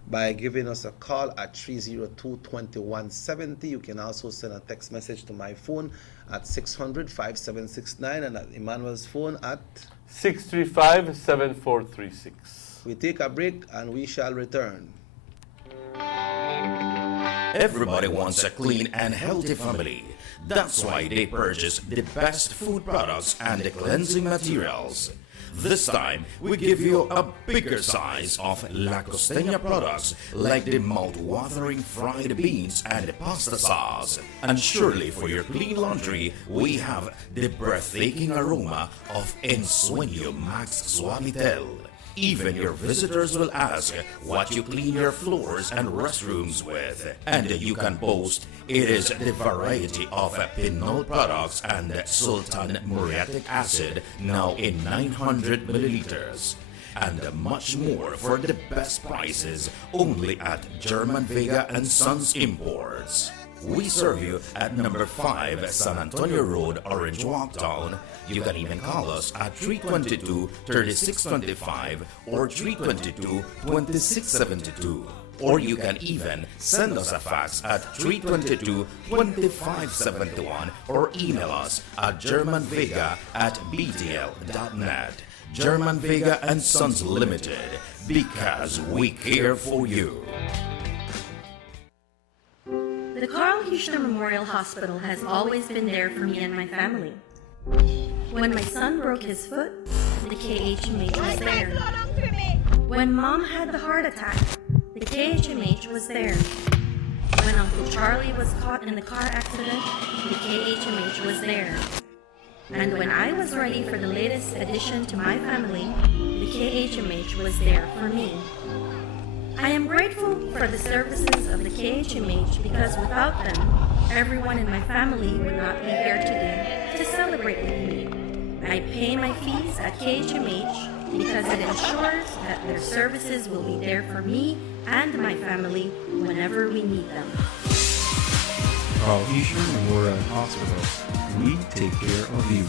by giving us a call at 302-2170. You can also send a text message to my phone at 600-5769 and at Emmanuel's phone at 635-7436. We take a break and we shall return. Everybody wants a clean and healthy family. That's why they purchase the best food products and the cleansing materials. This time, we give you a bigger size of La Costeña products like the mouth-watering fried beans and pasta sauce. And surely for your clean laundry, we have the breathtaking aroma of Ensueño Max Suavitel. Even your visitors will ask what you clean your floors and restrooms with. And you can boast it is the variety of Pinol products and Sultan muriatic acid now in 900 milliliters. And much more for the best prices only at German Vega and Sons Imports. We serve you at number 5 San Antonio Road, Orange Walk Town. You can even call us at 322-3625 or 322-2672. Or you can even send us a fax at 322-2571 or email us at germanvega@btl.net. German Vega and Sons Limited, because we care for you. The Carl Huchner Memorial Hospital has always been there for me and my family. When my son broke his foot, the KHMH was there. When Mom had the heart attack, the KHMH was there. When Uncle Charlie was caught in the car accident, the KHMH was there. And when I was ready for the latest addition to my family, the KHMH was there for me. I am grateful for the services of the KHMH because without them, everyone in my family would not be here today to celebrate with me. I pay my fees at KHMH because it ensures that their services will be there for me and my family whenever we need them. Carl Huchner Memorial Hospital. We take care of you.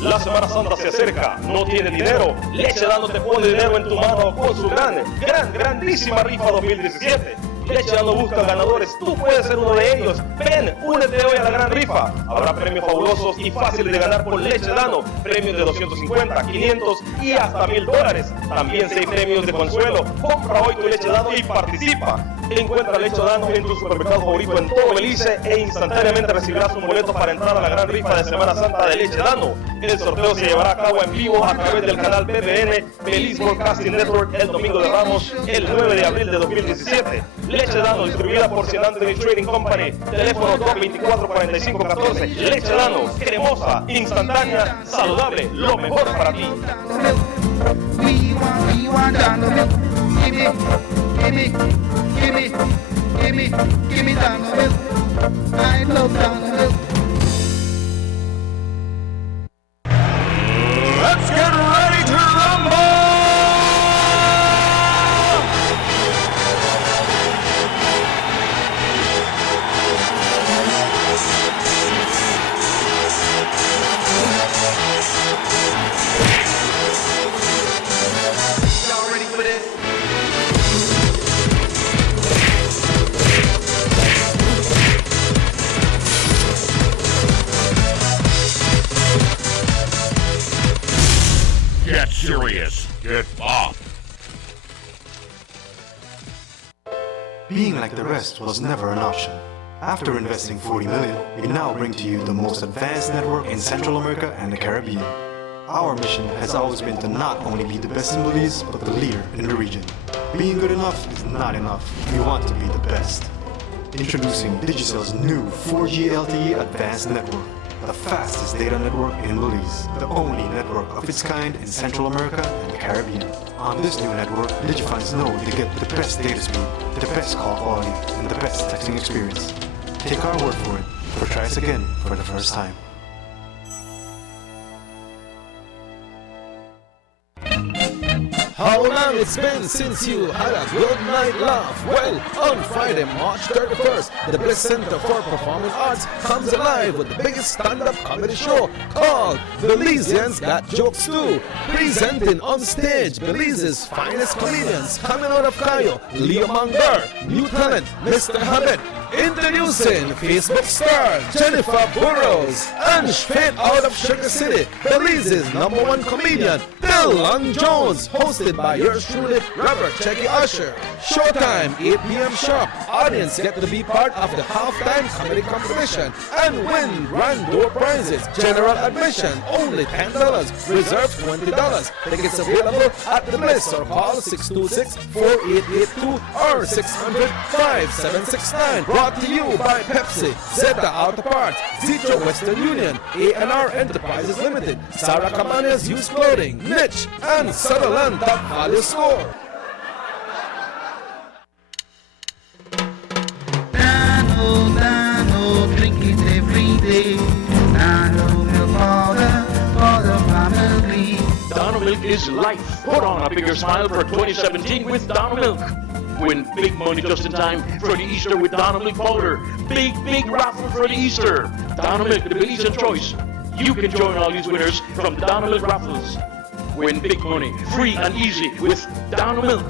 La Semana Santa se acerca, no tienes dinero, Leche Dano te pone dinero en tu mano con su grandísima rifa 2017. Leche Dano busca ganadores, tú puedes ser uno de ellos. Ven, únete hoy a la gran rifa. Habrá premios fabulosos y fáciles de ganar por Leche Dano. Premios de 250, 500 y hasta $1000. También 6 premios de consuelo. Compra hoy tu Leche Dano y participa. Encuentra Leche Dano en tu supermercado favorito en todo Belice e instantáneamente recibirás un boleto para entrar a la gran rifa de Semana Santa de Leche Dano. El sorteo se llevará a cabo en vivo a través del canal BBN Belize Broadcasting Network el domingo de Ramos, el 9 de abril de 2017. Leche Dano, distribuida por St. Anthony Trading Company. Teléfono 224-4514. Leche Dano, cremosa, instantánea, saludable, lo mejor para ti. Give me down the milk. I love down the milk. Let's get ready to rumble! Y'all ready for this? Get serious. Get off. Being like the rest was never an option. After investing $40 million, we now bring to you the most advanced network in Central America and the Caribbean. Our mission has always been to not only be the best in Belize, but the leader in the region. Being good enough is not enough. We want to be the best. Introducing Digicel's new 4G LTE Advanced Network, the fastest data network in Belize, the only network of its kind in Central America and the Caribbean. On this new network, Digifans know they get the best data speed, the best call quality, and the best texting experience. Take our word for it, or try us again for the first time. How long it's been since you had a good night laugh? Well, on Friday, March 31st, the Bliss Center for Performing Arts comes alive with the biggest stand-up comedy show called Belizeans Got Jokes Too. Presenting on stage Belize's finest comedians coming out of Cayo, Leo Monger, new talent, Mr. Habit, Introducing Facebook star Jennifer Burrows and straight out of Sugar City, Belize's #1 comedian Dylan Jones, hosted by yours truly, Robert Checky Usher. Showtime, 8 p.m. sharp. Audience get to be part of the halftime comedy competition and win grand door prizes. General admission only $10, reserved $20. Tickets available at the Bliss or call 626-4882 or 600-5769. Brought to you by Pepsi, Zeta Auto Parts, Zito Western Union, A&R Enterprises Limited, Sarah Cabanas Used Clothing, Niche, and Sutherland Top Value Store. Dano, drink it every day. Dano milk powder for the family. Dano Milk is life. Put on a bigger smile for 2017 with Dano Milk. Win big money just in time for the Easter with Dano Milk powder. Big raffle for the Easter. Dano Milk, the Belizean choice. You can join all these winners from Dano Milk raffles. Win big money, free and easy with Dano Milk.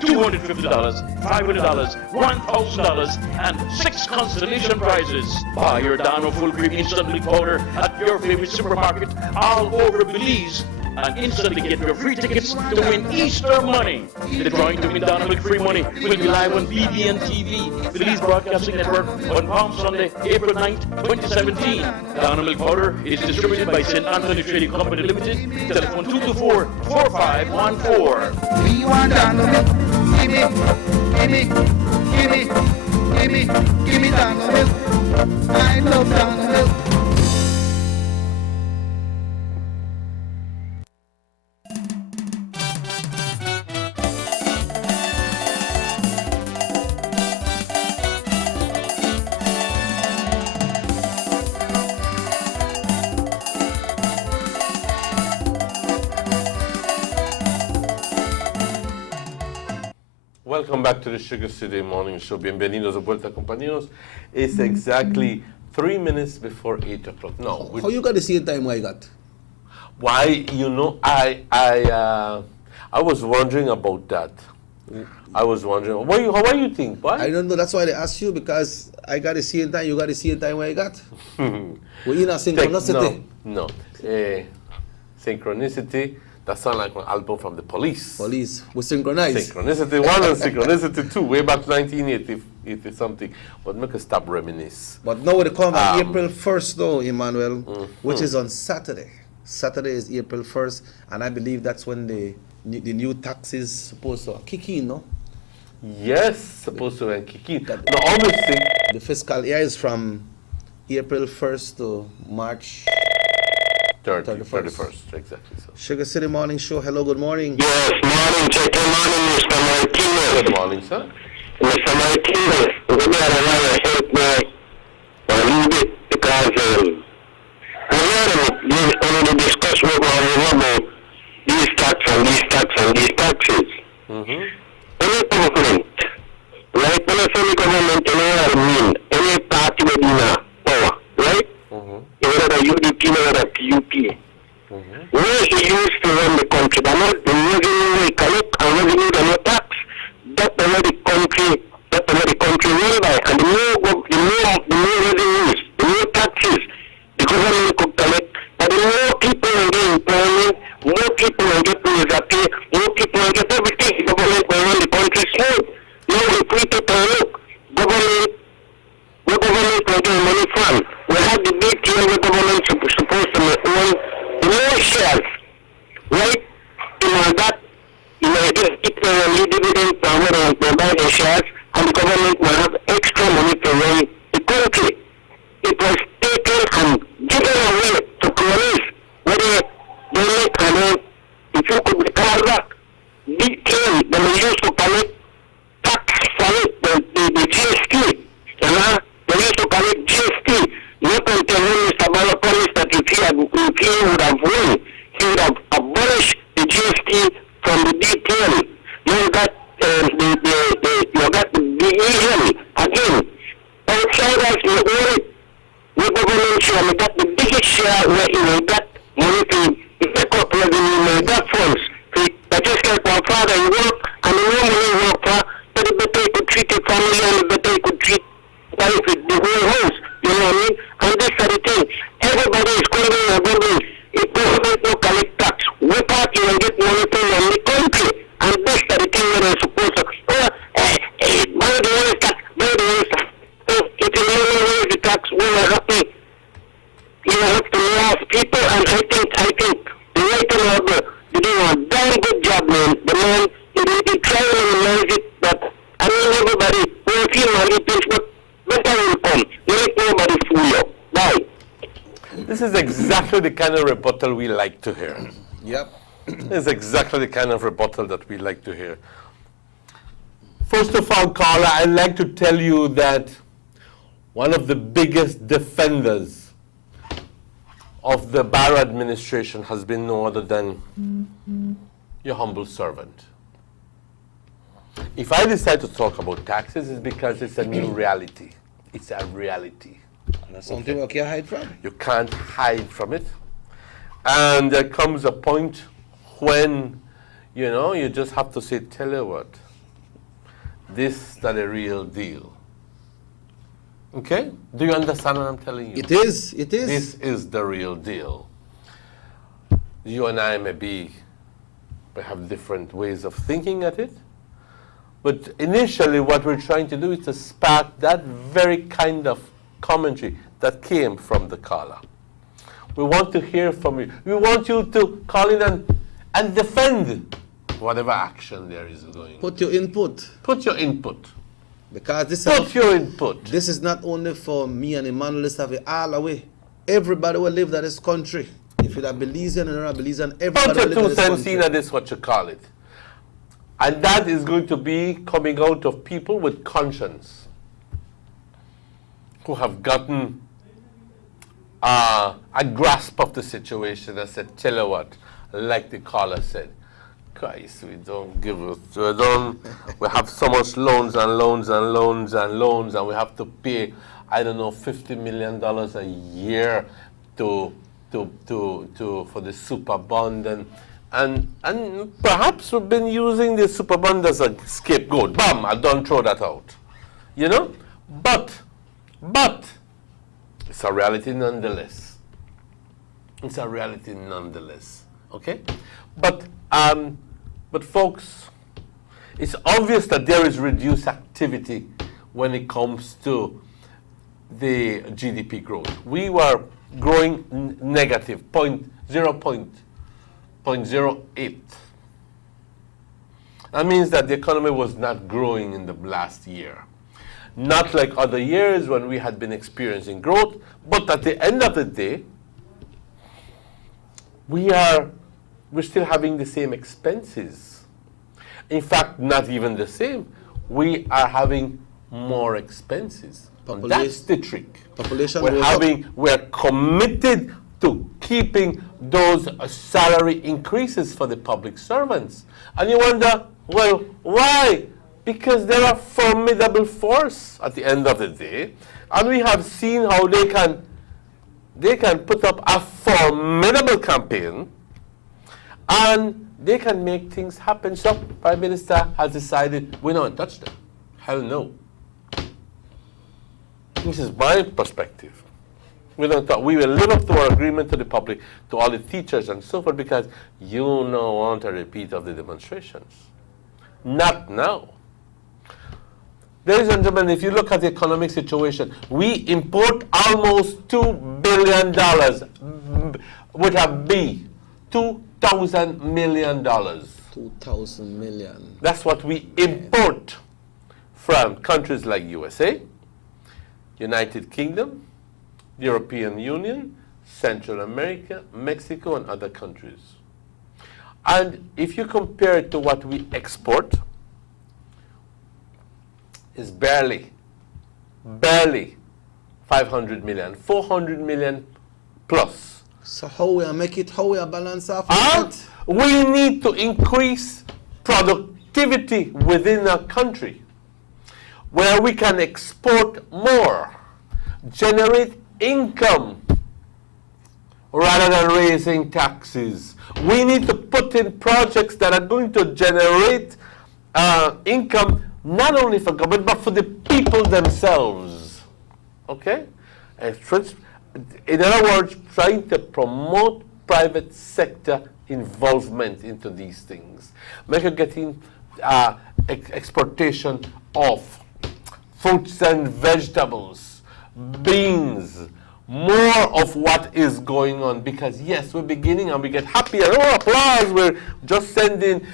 $250, $500, $1,000, and 6 consolation prizes. Buy your Dano Full Cream Instant Milk Powder at your favorite supermarket all over Belize and instantly get your free tickets to win Easter money. The drawing to win Dano Milk free money will be live on BBN TV, Belize Broadcasting Network, on Palm Sunday, April 9th, 2017. Dano Milk Powder is distributed by St. Anthony Trading Company Limited. Telephone 224-4514. We want Dano Milk. Gimme Dano Milk. I love Dano Milk. Welcome back to the Sugar City Morning Show. Bienvenidos de vuelta, compañeros. It's exactly 3 minutes before 8 o'clock. No. How you got the same time I got? Why, you know, I was wondering about that. I was wondering, how you think? Why? I don't know. That's why they asked you, because I got the same time, you got the same time I got. Well, you're not synchronicity. No. Synchronicity. That sounds like an album from the Police. Police. We synchronize. Synchronicity 1 and Synchronicity 2, way back 1980 something. But make us stop reminisce. But now they come on April 1st though, Emmanuel, which is on Saturday. Saturday is April 1st, and I believe that's when the new taxes supposed to kick in, no? Yes, supposed to kick in. No, honestly, the fiscal year is from April 1st to March 31st, exactly so. Sugar City Morning Show, hello, good morning. Yes, morning, check your morning, Mr. Martinez. Good morning, sir. Mr. Martinez, we got a lot of help me a little bit, because I heard you already discussed what we about these taxes. Any government, right? When I say the government, you know what I mean? Any party with power, right? Whether the UDP or the PUP. Where he used to run the country, the revenue we collect and revenue the no tax, that's the way the country run by. And the more revenues, the more taxes, the government could collect. But the more people will get employment, more people will get pay, more people will get everything. The government will run the country smooth. Now we put it on look. Government will get money from. We have the big deal the government supposed to own more shares, right? That, it will dividend power and buy the shares, and the government will have extra money to run the country. It was taken and given away to police, whether they make if you could recover that, big claim they will use to collect tax for it, the GST, they used to collect GST. Not until Mr. Bala promised that if he would have won, he would have abolished the GST from the DPM. You got the illegally again. Outsiders, you government share, you got the biggest share where you got money to pick up revenue, you got funds. But just like my father, he work, and the more money he work for, the better he could treat the family, and the better he could treat is calling a government. If government no collect tax, we party and get money from the country. And this is the thing that I'm supposed to. Buy the oil tax, buy the oil tax. If you don't raise the tax, we are happy. You have to love people, and I think the right order, they do a damn good job, man. The man, he try to realize it, but I mean everybody, we are feeling money, but better will come. Let nobody fool you. Bye. This is exactly the kind of rebuttal we like to hear. Yep. It's exactly the kind of rebuttal that we like to hear. First of all, Carla, I'd like to tell you that one of the biggest defenders of the Barrow administration has been no other than your humble servant. If I decide to talk about taxes, it's because it's a new reality. It's a reality. And that's something you can't hide from. You can't hide from it. And there comes a point when, you just have to say, tell you what, this is not a real deal. Okay? Do you understand what I'm telling you? It is. This is the real deal. You and I we have different ways of thinking at it. But initially what we're trying to do is to spark that very kind of commentary that came from the caller. We want to hear from you. We want you to call in and defend whatever action there is going. Put your input. Put your input. Because this your input. This is not only for me and Emmanuel, this have it all away. Everybody will live in this country. If you're a Belizean and not a Belizean, everybody Put will your live in 2 this cents country. in, and this is what you call it. And that is going to be coming out of people with conscience who have gotten a grasp of the situation and said, tell you what, like the caller said, Christ, we don't give it. We have so much loans and loans and loans and loans, and we have to pay, I don't know, $50 million a year for the super bond, and perhaps we've been using the super bond as a scapegoat. Bam! I don't throw that out. But it's a reality nonetheless. It's a reality nonetheless. Okay? But folks, it's obvious that there is reduced activity when it comes to the GDP growth. We were growing negative, 0.08. That means that the economy was not growing in the last year. Not like other years when we had been experiencing growth, but at the end of the day, we're still having the same expenses. In fact, not even the same. We are having more expenses. And that's the trick. We're committed to keeping those salary increases for the public servants. And you wonder, well, why? Because they're a formidable force at the end of the day. And we have seen how they can put up a formidable campaign and they can make things happen. So Prime Minister has decided we don't touch them. Hell no. This is my perspective. We don't talk. We will live up to our agreement to the public, to all the teachers and so forth, because you don't want a repeat of the demonstrations. Not now. Ladies and gentlemen, if you look at the economic situation, we import almost $2 billion with a B, $2,000 million. 2,000 million. That's what we import from countries like USA, United Kingdom, European Union, Central America, Mexico, and other countries. And if you compare it to what we export, it's barely 500 million, 400 million plus. So how we make it, how we balance off it? We need to increase productivity within our country, where we can export more, generate income, rather than raising taxes. We need to put in projects that are going to generate income, not only for government, but for the people themselves. Okay? in other words, trying to promote private sector involvement into these things. Make it getting exportation of fruits and vegetables, beans, more of what is going on, because yes, we're beginning and we get happy and applause. We're just sending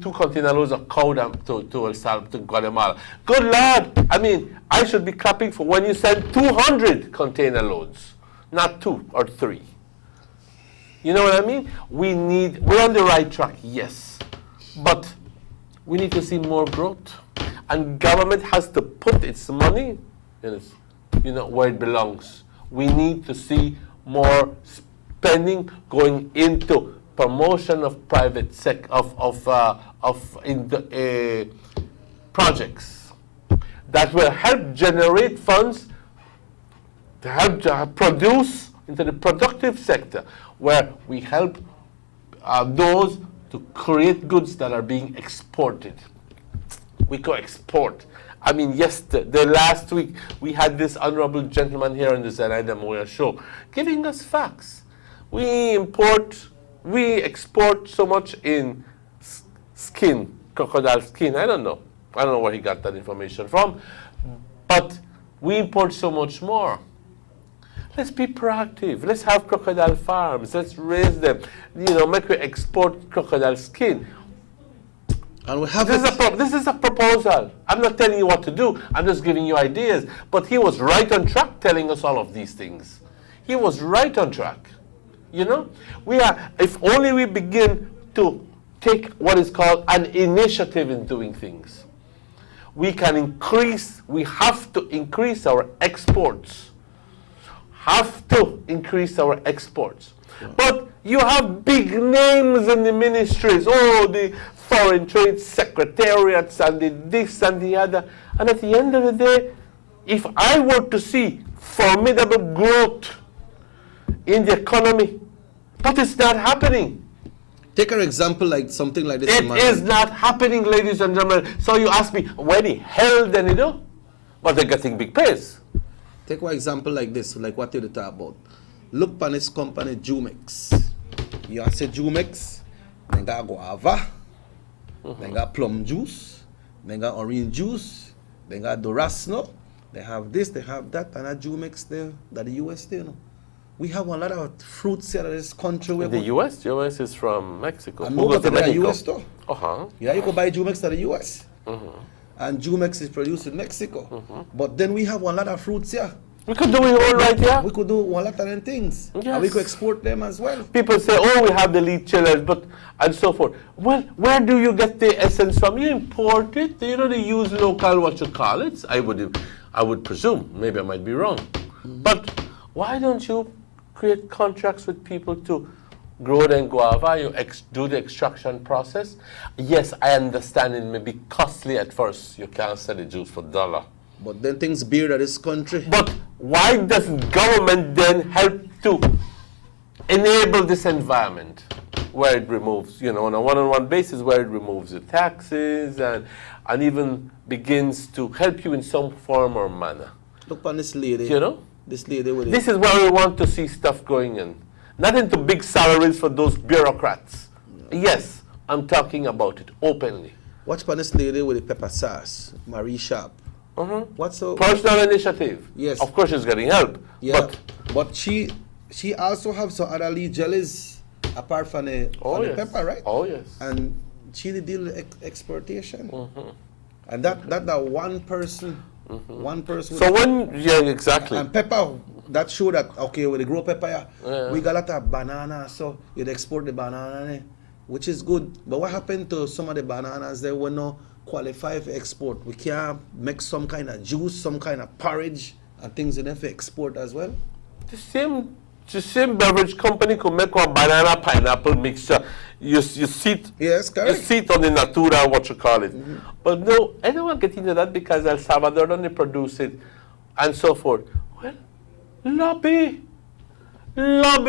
2 container loads of cow to El Salvador, to Guatemala. Good Lord, I mean, I should be clapping for when you send 200 container loads, not 2 or 3. You know what I mean? We're on the right track, yes, but we need to see more growth, and government has to put its money in its, where it belongs. We need to see more spending going into promotion of private projects that will help generate funds to help produce into the productive sector, where we help those to create goods that are being exported. We could export. I mean, the last week, we had this honorable gentleman here on the Zenaida Moya show giving us facts. We export so much in skin, crocodile skin. I don't know where he got that information from, but we import so much more. Let's be proactive. Let's have crocodile farms. Let's raise them. Make we export crocodile skin. And we have this is a proposal. I'm not telling you what to do. I'm just giving you ideas. But he was right on track telling us all of these things. He was right on track. If only we begin to take what is called an initiative in doing things, we have to increase our exports. But you have big names in the ministries. The foreign trade secretariats and the this and the other. And at the end of the day, if I were to see formidable growth in the economy, but it's not happening. Take an example like something like this. It is not happening, ladies and gentlemen. So you ask me, where the hell then you do? But they're getting big pays. Take one example like this, like what you talk about. Look upon this company, Jumex. You say Jumex, they got guava, they got plum juice, they got orange juice, they got durazno, they have this, they have that, and that Jumex there, that the US there, We have a lot of fruits here in this country. In the US? The US is from Mexico. And go to the US too. Uh-huh. Yeah, you go buy Jumex to the US. And Jumex is produced in Mexico. But then we have a lot of fruits here. We could do it all right here. We could do a lot of them things. Yes. And we could export them as well. People say, we have the lead chillers, and so forth. Well, where do you get the essence from? You import it. They use local, I would presume. Maybe I might be wrong. But why don't you create contracts with people to grow the guava, you do the extraction process? Yes, I understand it may be costly at first. You can't sell the juice for $1. But then things beer in this country. But why doesn't government then help to enable this environment where it removes, on a one-on-one basis, where it removes the taxes and even begins to help you in some form or manner? Look on this lady. This lady with This is where we want to see stuff going in. Not into big salaries for those bureaucrats. Yes, I'm talking about it openly. Watch for this lady with the pepper sauce, Marie Sharp. What's so personal initiative? Yes. Of course she's getting help. Yeah. But she also have some other lead jellies apart from the pepper, right? Oh yes. And she deal with exportation. And that one person. One person. So exactly. And pepper, that show that when they grow pepper, we got a lot of banana, so you'd export the banana, which is good. But what happened to some of the bananas? They were not qualified for export. We can't make some kind of juice, some kind of porridge, and things in there for export as well. The same beverage company could make a banana pineapple mixture. You see it. Yes, correct. You see it on the Natura, But no, I don't want to get into that because El Salvador don't produce it, and so forth. Well, lobby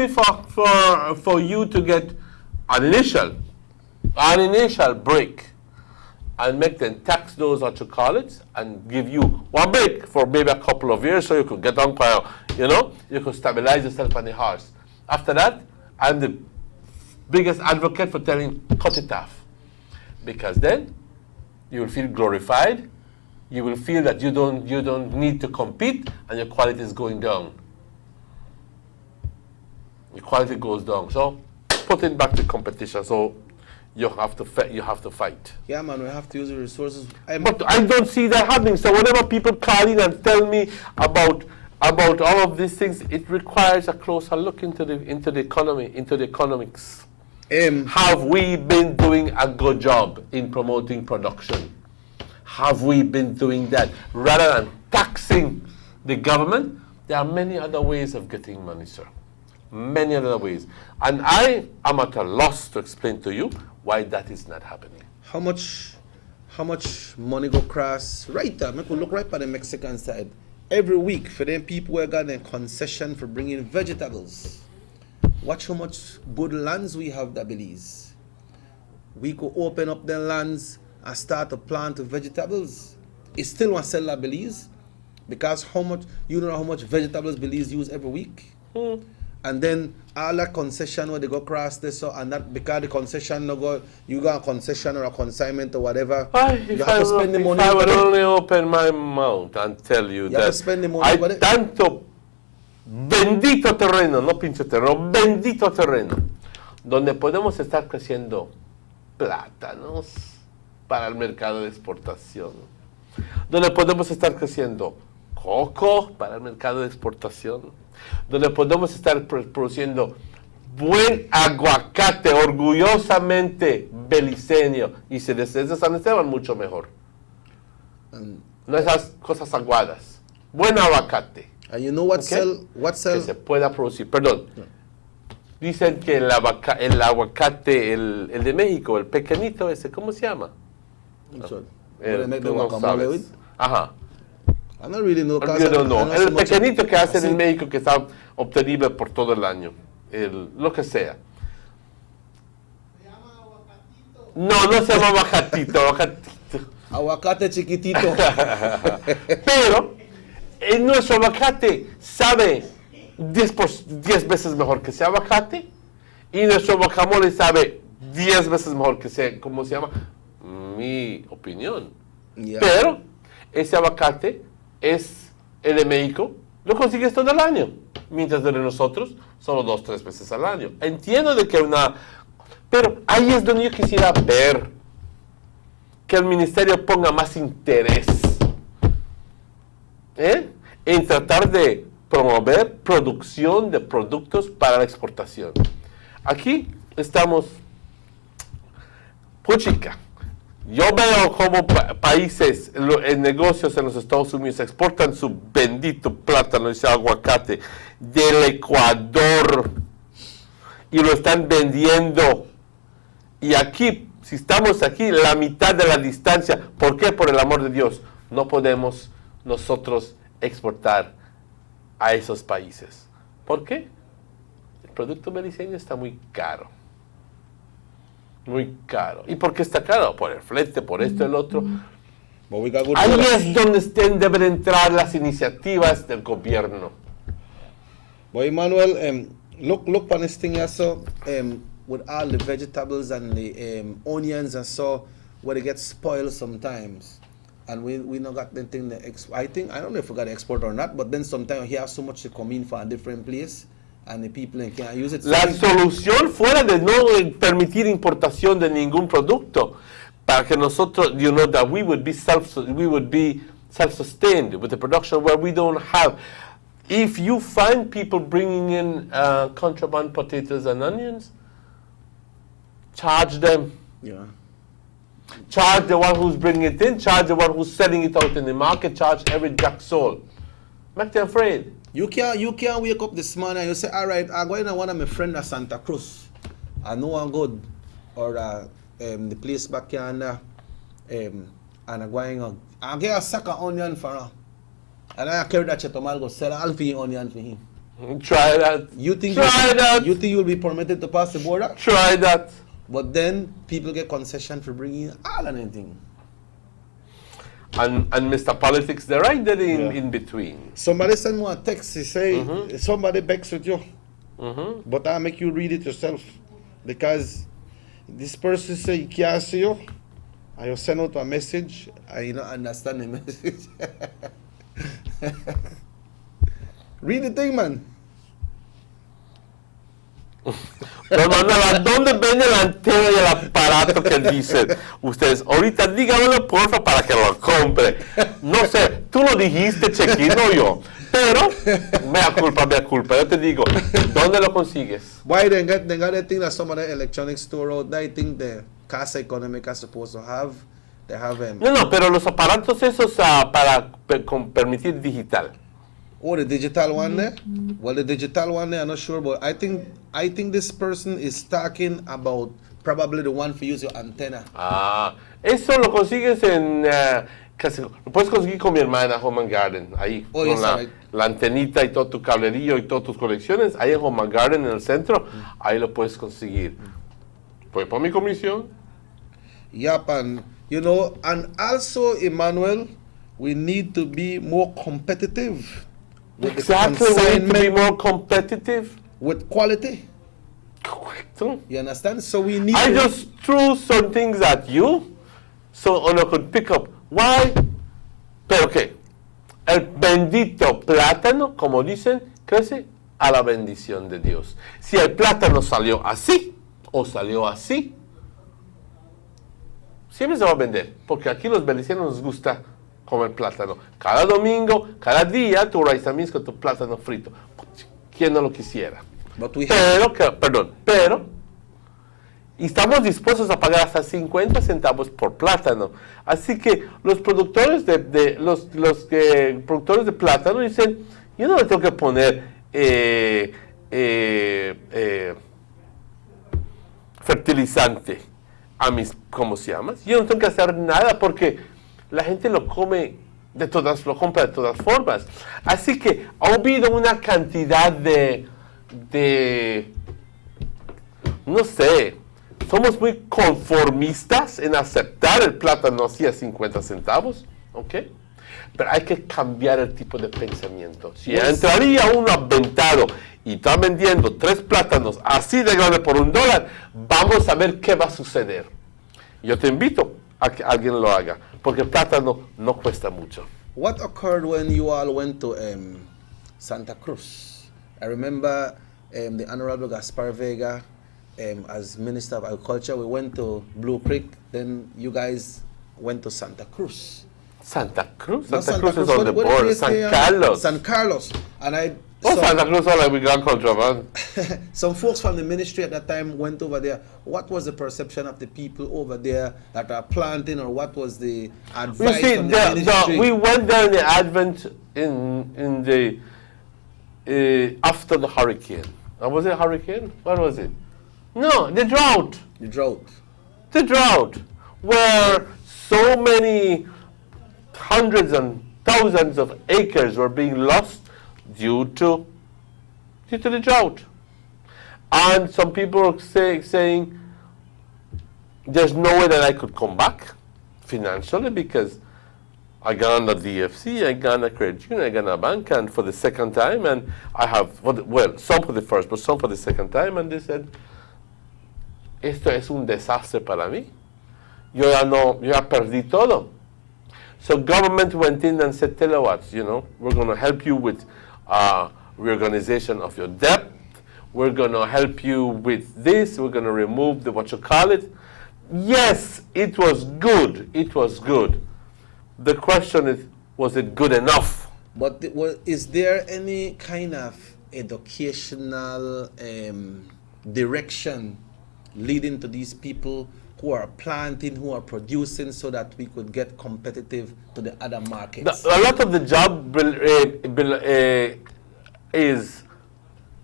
for you to get an initial break. and make them tax those, what you call it, and give you one break for maybe a couple of years so you could get on fire, you could stabilize yourself on the horse. After that, I'm the biggest advocate for telling, cut it off. Because then you will feel glorified, you will feel that you don't need to compete, and your quality is going down. Your quality goes down. So put it back to competition. So you have to fight. Yeah, man, we have to use the resources. But I don't see that happening. So whenever people call in and tell me about all of these things, it requires a closer look into the economy, into the economics. Have we been doing a good job in promoting production? Have we been doing that? Rather than taxing the government, there are many other ways of getting money, sir. Many other ways. And I am at a loss to explain to you why that is not happening. How much money go cross right there? Make we look right by the Mexican side. Every week for them people who got a concession for bringing vegetables. Watch how much good lands we have that Belize. We could open up the lands and start to plant vegetables. It still want to sell that Belize because how much vegetables Belize use every week. And then all that concession where they go cross this, so and that because the concession no go, you got a concession or a consignment or whatever. You have to spend the money. If I would only open my mouth and tell you that have to spend the money hay tanto bendito terreno, no pinche terreno, bendito terreno, donde podemos estar creciendo plátanos para el mercado de exportación, donde podemos estar creciendo coco para el mercado de exportación, donde podemos estar produciendo buen aguacate orgullosamente beliceño y si desde San Esteban mucho mejor. No esas cosas aguadas. Buen aguacate. And you know what sell? Que se pueda producir. Perdón. Dicen que el aguacate, el de México, el pequeñito ese, ¿cómo se llama? No sabes. Ajá. I don't really know. No. El pequeñito que hacen en México que está obtenible por todo el año. Lo que sea. No se llama aguacatito. Aguacate chiquitito. Pero nuestro aguacate sabe 10 veces mejor que ese aguacate y nuestro guacamole sabe 10 veces mejor que ese, ¿cómo se llama? Mi opinión. Yeah. Pero ese aguacate es el de México, lo consigues todo el año, mientras de nosotros solo 2-3 veces al año. Entiendo de que pero ahí es donde yo quisiera ver que el ministerio ponga más interés en tratar de promover producción de productos para la exportación. Aquí estamos, puchica. Yo veo como países, en negocios en los Estados Unidos exportan su bendito plátano, ese aguacate, del Ecuador y lo están vendiendo. Y aquí, si estamos aquí, la mitad de la distancia. ¿Por qué? Por el amor de Dios, no podemos nosotros exportar a esos países. ¿Por qué? El producto beliceño está muy caro. Muy caro. ¿Y por qué está caro? Por el flete, por esto y el otro. Ahí es donde deben entrar las iniciativas del gobierno. Boy, Manuel, look on this thing also, with all the vegetables and the onions and so, where they get spoiled sometimes. And we not got the thing I don't know if we got to export or not, but then sometimes you have so much to come in for a different place. And the people can't use it. La solución fuera de no permitir importación de ningún producto para que nosotros, that we would be self-sustained with the production where we don't have. If you find people bringing in contraband potatoes and onions, charge them. Yeah. Charge the one who's bringing it in, charge the one who's selling it out in the market, charge every jack soul. Make them afraid. You can't wake up this morning and you say, all right, I'm going to one of my friends at Santa Cruz. I know I'm good. Or the place back here and I'm going on. I'll get a sack of onion for her. And I carry that chetomal, go sell all for onion for him. Try that. You think you'll be permitted to pass the border? Try that. But then people get concession for bringing in all and anything. and Mr. Politics, they're right there in between. Somebody send me a text, he say, somebody begs with you. But I'll make you read it yourself. Because this person say he can't see you, and you send out a message, and you don't understand the message. Read the thing, man. Don Manuel, ¿dónde viene la antena y el aparato que dicen ustedes? Ahorita dígamelo, porfa, para que lo compre. No sé, tú lo dijiste, Chequín, no yo. Pero, mea culpa. Yo te digo, ¿dónde lo consigues? Why they got the thing that some of the electronic store out there, I think the Casa Económica is supposed to have. They have No, pero los aparatos esos para permitir digital. Oh, the digital one there? Well, the digital one there, I'm not sure, but I think this person is talking about probably the one for use your antenna. Eso lo consigues en... lo puedes conseguir con mi hermana, Home and Garden, ahí, con la antenita y todo tu cablerío y todas tus conexiones, ahí en Home and Garden, en el centro, ahí lo puedes conseguir. Pues por mi comisión. Yep, and, you know, and also, Emmanuel, we need to be more competitive. Exactly, we need to be more competitive. With quality. Correcto. You understand? So we need I just threw some things at you so uno could pick up. Why? Pero qué? El bendito plátano, como dicen, crece a la bendición de Dios. Si el plátano salió así o salió así, siempre se va a vender, porque aquí los venezolanos nos gusta comer plátano. Cada domingo, cada día, tú raíces con tu plátano frito. ¿Quién no lo quisiera? Pero estamos dispuestos a pagar hasta 50 centavos por plátano. Así que los productores productores de plátano dicen, yo no le tengo que poner fertilizante a mis, ¿cómo se llama? Yo no tengo que hacer nada porque la gente lo compra de todas formas. Así que ha habido una cantidad de no sé, somos muy conformistas en aceptar el plátano así a 50 centavos, ¿ok? Pero hay que cambiar el tipo de pensamiento. Si entraría uno aventado y está vendiendo 3 plátanos así de grande por $1, vamos a ver qué va a suceder. Yo te invito a que alguien lo haga, porque el plátano no cuesta mucho. What occurred when you all went to Santa Cruz? I remember the Honorable Gaspar Vega, as Minister of Agriculture, we went to Blue Creek, then you guys went to Santa Cruz. Santa Cruz? Santa Cruz is on the border. San Carlos. San Carlos. And Santa Cruz, like we got contraband. Some folks from the ministry at that time went over there. What was the perception of the people over there that are planting, or what was the advice from the ministry? We went there in the Advent in the after the hurricane. Was it a hurricane? What was it? No, the drought. The drought, where so many hundreds and thousands of acres were being lost due to the drought. And some people are saying, there's no way that I could come back financially because I got on the DFC, I got on a credit union, I got on a bank, and for the second time, and I have, some for the first, but some for the second time, and they said, esto es un desastre para mí. Yo ya perdí todo. So government went in and said, tell you what, we're going to help you with reorganization of your debt. We're going to help you with this. We're going to remove the Yes, it was good. It was good. The question is, was it good enough? But is there any kind of educational direction leading to these people who are planting, who are producing, so that we could get competitive to the other markets? A lot of the job is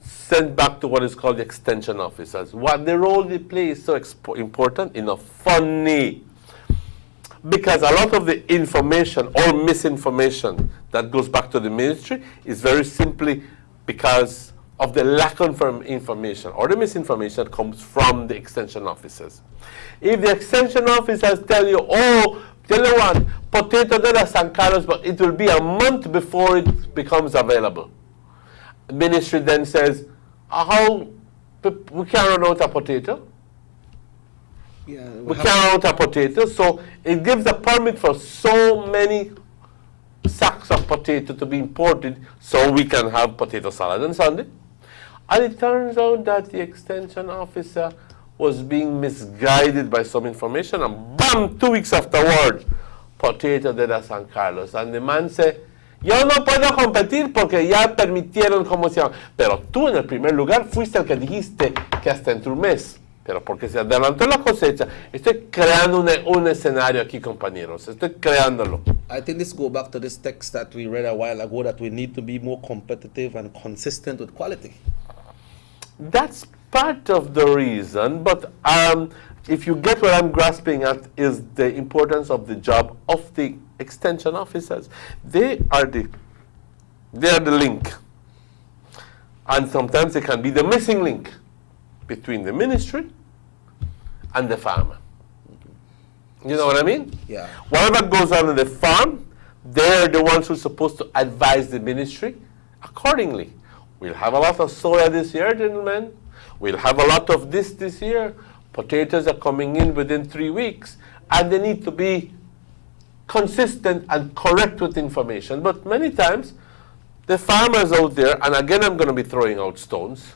sent back to what is called the extension officers. What the role they play is so important, funny. Because a lot of the information or misinformation that goes back to the ministry is very simply because of the lack of information, or the misinformation that comes from the extension officers. If the extension officers tell you, Tell you what, potato there at San Carlos, but it will be a month before it becomes available. Ministry then says, how we can't run out of potato. Yeah, We can't run out of potato, so it gives a permit for so many sacks of potato to be imported so we can have potato salad on Sunday. And it turns out that the extension officer was being misguided by some information, and bam, 2 weeks afterward, potato de la San Carlos. And the man said, yo no puedo competir porque ya permitieron como se llama. Pero tú en el primer lugar fuiste el que dijiste que hasta entre un mes. Pero porque se adelantó la cosecha. Estoy creando un escenario aquí, compañeros. Estoy creándolo. I think this goes back to this text that we read a while ago, that we need to be more competitive and consistent with quality. That's part of the reason, but if you get what I'm grasping at, is the importance of the job of the extension officers. They are the link. And sometimes they can be the missing link between the ministry and the farmer. You know what I mean? Yeah. Whatever goes on in the farm, they're the ones who are supposed to advise the ministry accordingly. We'll have a lot of soya this year, gentlemen. We'll have a lot of this year. Potatoes are coming in within 3 weeks, and they need to be consistent and correct with information. But many times, the farmers out there, and again I'm going to be throwing out stones,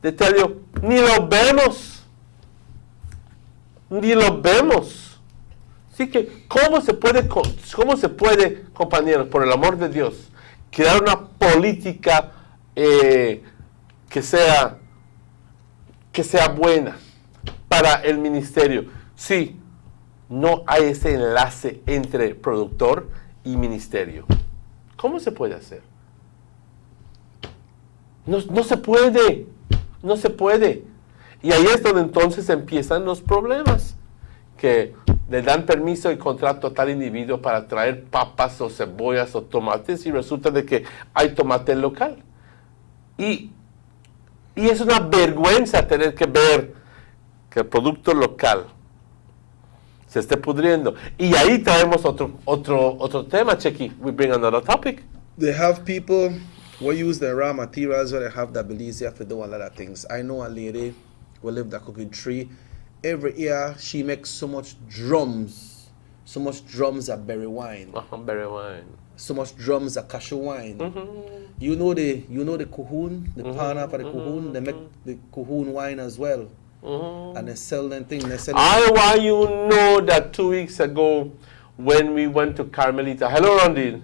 they tell you, ni lo vemos. Ni lo vemos. Así que, ¿cómo se puede, compañeros, por el amor de Dios, crear una política que sea buena para el ministerio? Sí, no hay ese enlace entre productor y ministerio. ¿Cómo se puede hacer? No se puede. No se puede. Y ahí es donde entonces empiezan los problemas, que le dan permiso y contrato a tal individuo para traer papas o cebollas o tomates y resulta de que hay tomate local. Y es una vergüenza tener que ver que el producto local se esté pudriendo. Y ahí traemos otro tema, Chequi. We bring another topic. They have people who use the raw materials, where they have the ability to do a lot of things. I know a lady who lived at Cooking Tree. Every year she makes so much drums of berry wine. Berry wine. So much drums of cashew wine. You know the Cahoon, the partner for the Cahoon. They make the Cahoon wine as well, and they sell them things. I want you know that 2 weeks ago, when we went to Carmelita. Hello, Rondine.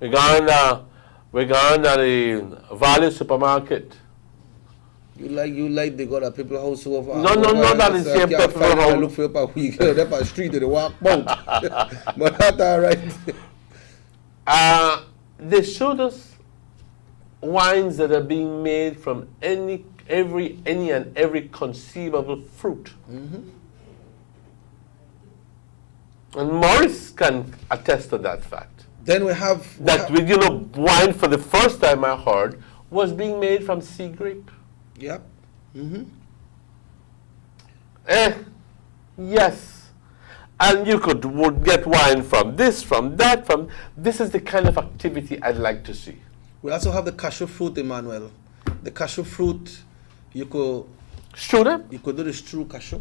We gone to the Valley supermarket. You like they got a people house over. No, that is the people house. Look for a week. They're on the street they walk boat. But that's all right. They showed us wines that are being made from any and every conceivable fruit. And Morris can attest to that fact. Then we have wine for the first time I heard was being made from sea grape. Yep. Yes. And you would get wine from this, from that, this is the kind of activity I'd like to see. We also have the cashew fruit, Emmanuel. The cashew fruit, you could strew them. You could do the strew cashew.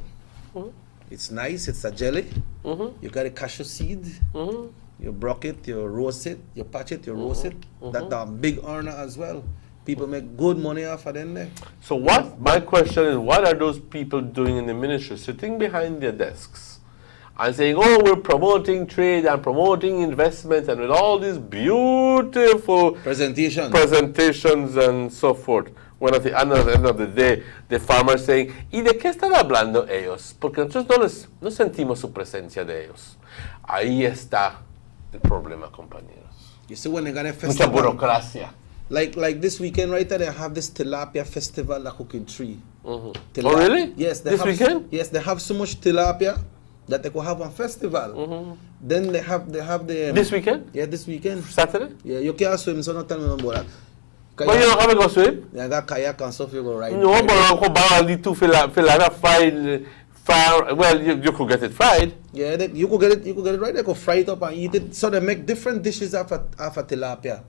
It's nice. It's a jelly. You got a cashew seed. You broke it, you roast it, you patch it, you roast it. That's a big earner as well. People make good money off of them there. So my question is, what are those people doing in the ministry, sitting behind their desks and saying, oh, we're promoting trade and promoting investment and with all these beautiful presentations and so forth. When at the end of the day, the farmer is saying, ¿y de qué están hablando ellos? Porque nosotros no sentimos su presencia de ellos. Ahí está el problema, compañeros. You see, when they got a festival, mucha burocracia. Like this weekend right there, they have this tilapia festival at Cooking Tree. Oh, really? Yes. This weekend? Yes, they have so much tilapia that they could have on festival. Then they have the... This weekend? Yeah, this weekend. Saturday? Yeah, you can't swim, so don't tell me no about that. But you don't have to go swim? Yeah, I got kayak and stuff you go right. No, but I'm going to do Well, you could get it fried. Yeah, you could get it right. They could fry it up and eat it. So they make different dishes after tilapia,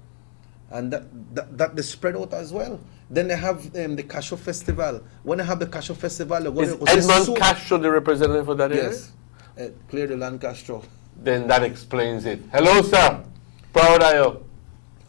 and that they spread out as well. Then they have the Cashew Festival. When they have the Cashew Festival, they go Is Edmond Castro the representative for that area? Yes, Clear the Land Castro. Then that explains it. Hello, sir. Proud of you.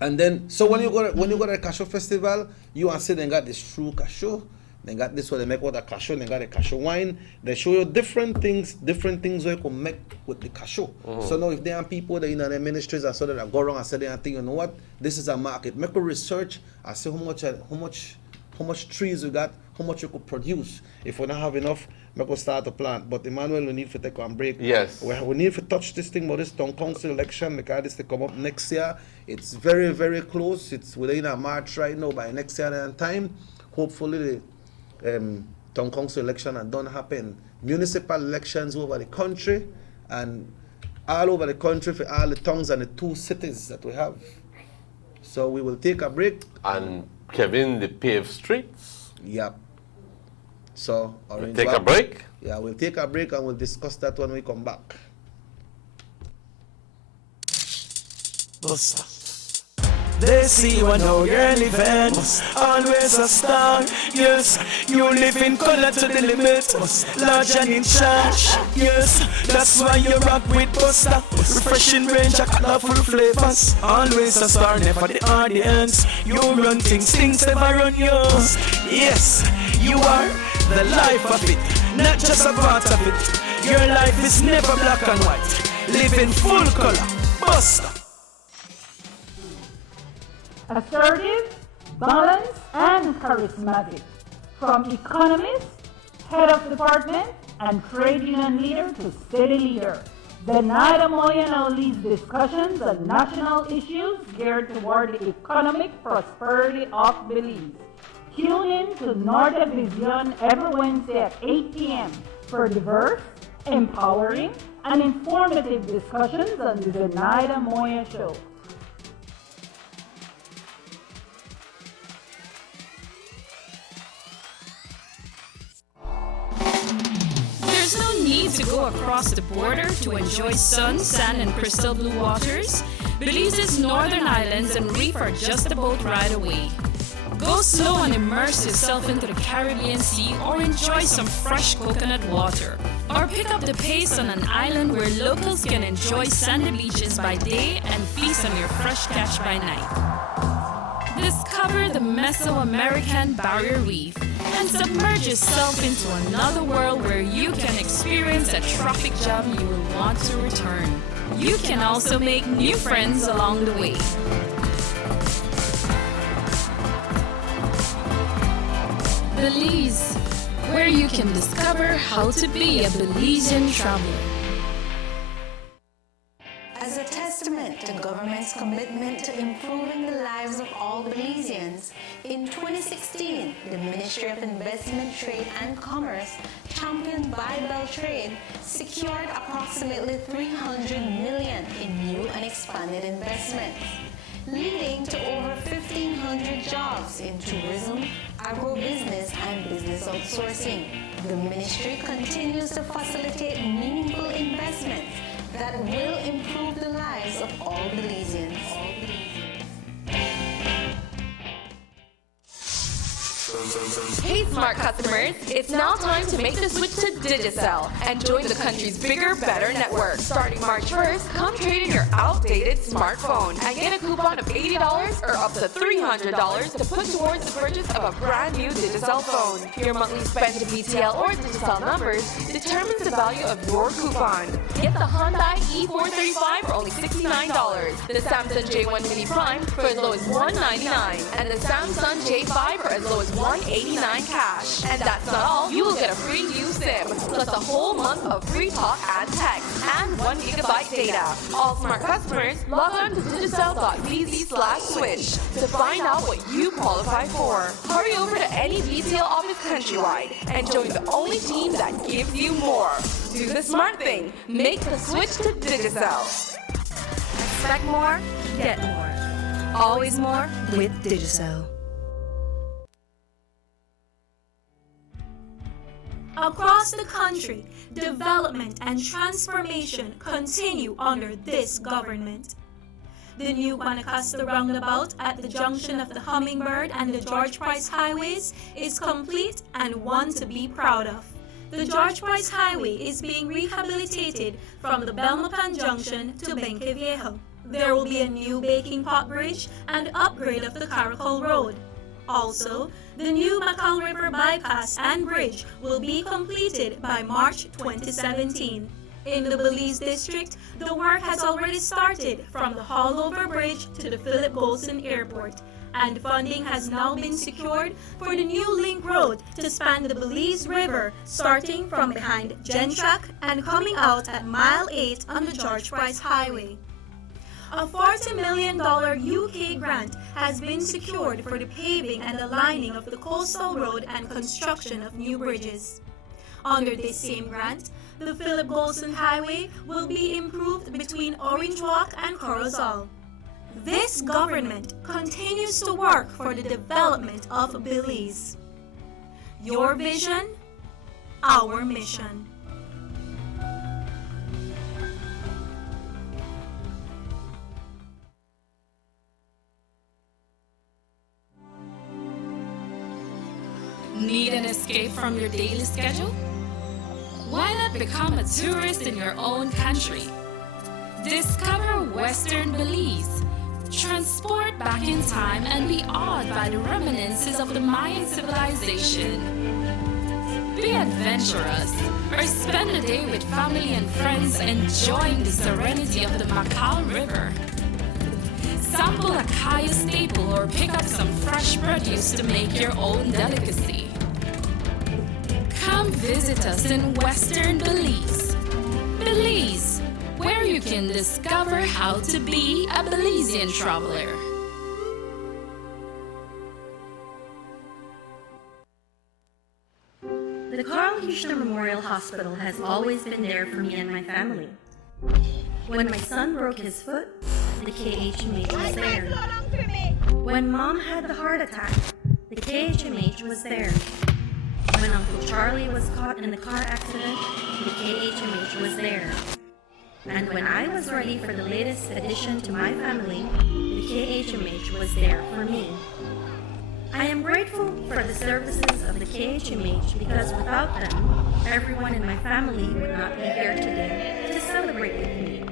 And then, so when you go to the Cashew Festival, you and see they got this true cashew. They got this what they make with the cashew. They got the cashew wine. They show you different things where you can make with the cashew. So now if there are people that in their ministries and so that go around and say they think, you know what, this is a market. Make a research and see how much trees you got, how much you could produce. If we don't have enough, make us start a plant. But Emmanuel, we need to take one break. Yes. We need to touch this thing about this town council election because this will come up next year. It's very, very close. It's within a March right now. By next year and time, hopefully the town council election and don't happen. Municipal elections over the country and all over the country for all the towns and the 2 cities that we have. So we will take a break. And Kevin, the paved streets. Yep. So we'll take a break? Yeah, we'll take a break and we'll discuss that when we come back. They see you know you're living, always a star. Yes, you live in color to the limit, large and in charge. Yes, that's why you rock with Buster. Refreshing range of colorful flavors. Always a star, never the audience. You run things never run yours. Yes, you are the life of it, not just a part of it. Your life is never black and white. Live in full color, Buster. Assertive, balanced, and charismatic. From economist, head of department, and trade union leader to city leader, the Nida Moya now leads discussions on national issues geared toward the economic prosperity of Belize. Tune in to Norte Vision every Wednesday at 8 p.m. for diverse, empowering, and informative discussions on the Nida Moya Show. There's no need to go across the border to enjoy sun, sand, and crystal blue waters. Belize's northern islands and reef are just a boat ride away. Go slow and immerse yourself into the Caribbean Sea or enjoy some fresh coconut water. Or pick up the pace on an island where locals can enjoy sandy beaches by day and feast on your fresh catch by night. Discover the Mesoamerican Barrier Reef and submerge yourself into another world where you can experience a traffic jam you will want to return. You can also make new friends along the way. Belize, where you can discover how to be a Belizean traveler. As a testament to government's commitment to improving the lives of all Belizeans, in 2016, the Ministry of Investment, Trade and Commerce, championed by Beltrade, secured approximately $300 million in new and expanded investments, leading to over 1,500 jobs in tourism, agribusiness, and business outsourcing. The ministry continues to facilitate meaningful investments that will improve the lives of all Belizeans. Hey smart customers, it's now time to make the switch to Digicel and join the country's bigger, better network. Starting March 1st, come trade in your outdated smartphone and get a coupon of $80 or up to $300 to put towards the purchase of a brand new Digicel phone. Your monthly spend to BTL or Digicel numbers determines the value of your coupon. Get the Hyundai E435 for only $69, the Samsung J1 Mini Prime for as low as $199, and the Samsung J5 for as low as $189 cash. And that's not all. You will get a free new SIM, plus a whole month of free talk and text, and 1 gigabyte data. All smart customers, log on to digicel.bz/switch to find out what you qualify for. Hurry over to any BTL office countrywide and join the only team that gives you more. Do the smart thing. Make the switch to Digicel. Expect more, get more. Always more with Digicel. Across the country, development and transformation continue under this government. The new Guanacaste roundabout at the junction of the Hummingbird and the George Price highways is complete and one to be proud of. The George Price Highway is being rehabilitated from the Belmopan Junction to Benque Viejo. There will be a new baking pot bridge and upgrade of the Caracol Road. Also, the new Macal River bypass and bridge will be completed by March 2017. In the Belize district, the work has already started from the Hallover Bridge to the Philip Golson Airport, and funding has now been secured for the new link road to span the Belize River, starting from behind Gentrack and coming out at Mile 8 on the George Price Highway. A $40 million UK grant has been secured for the paving and the lining of the coastal road and construction of new bridges. Under this same grant, the Philip Golson Highway will be improved between Orange Walk and Corozal. This government continues to work for the development of Belize. Your vision, our mission. Need an escape from your daily schedule? Why not become a tourist in your own country? Discover Western Belize. Transport back in time and be awed by the reminiscences of the Mayan civilization. Be adventurous or spend a day with family and friends enjoying the serenity of the Macal River. Sample a Kaya staple or pick up some fresh produce to make your own delicacy. Come visit us in Western Belize. Belize, where you can discover how to be a Belizean traveler. The Carl Huchner Memorial Hospital has always been there for me and my family. When my son broke his foot, the KHMH was there. When Mom had the heart attack, the KHMH was there. When Uncle Charlie was caught in the car accident, the KHMH was there. And when I was ready for the latest addition to my family, the KHMH was there for me. I am grateful for the services of the KHMH because without them, everyone in my family would not be here today to celebrate with me.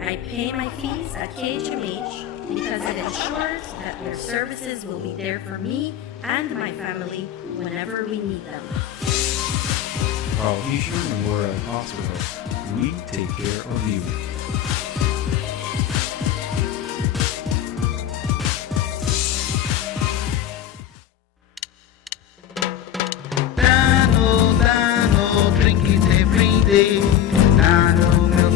I pay my fees at KHMH because it ensures that their services will be there for me and my family whenever we need them. Carl Huchner Memorial Hospital. We take care of you. Dano, drink it every day. Dano milk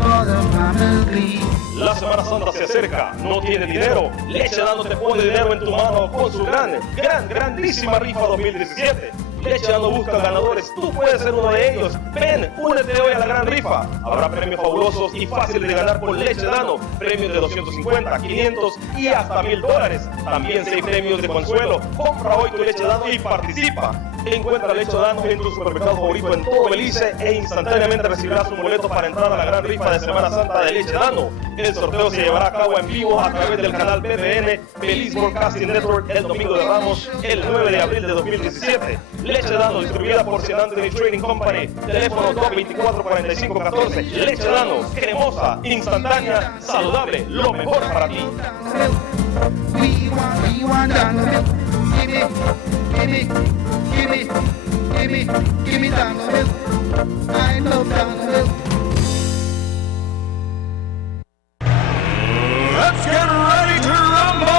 for the family. La Semana Santa se acerca, no tiene dinero, Leche Dano te pone dinero en tu mano con su grandísima rifa 2017. Leche Dano busca ganadores, tú puedes ser uno de ellos. Ven, únete hoy a la gran rifa. Habrá premios fabulosos y fáciles de ganar con Leche Dano. Premios de 250, 500 y hasta $1000. También 6 premios de consuelo. Compra hoy tu Leche Dano y participa. Encuentra Leche Dano en tu supermercado favorito en todo Belice e instantáneamente recibirás un boleto para entrar a la gran rifa de Semana Santa de Leche Dano. El sorteo se llevará a cabo en vivo a través del canal BBN Belize Broadcasting Network el domingo de Ramos, el 9 de abril de 2017. Leche Dano, distribuida por St. Anthony Trading Company. Teléfono 224-4514. Leche Dano, cremosa, instantánea, saludable, lo mejor para ti. We want Dano milk. Give me Dano milk. I love Dano milk. Let's get ready to rumble!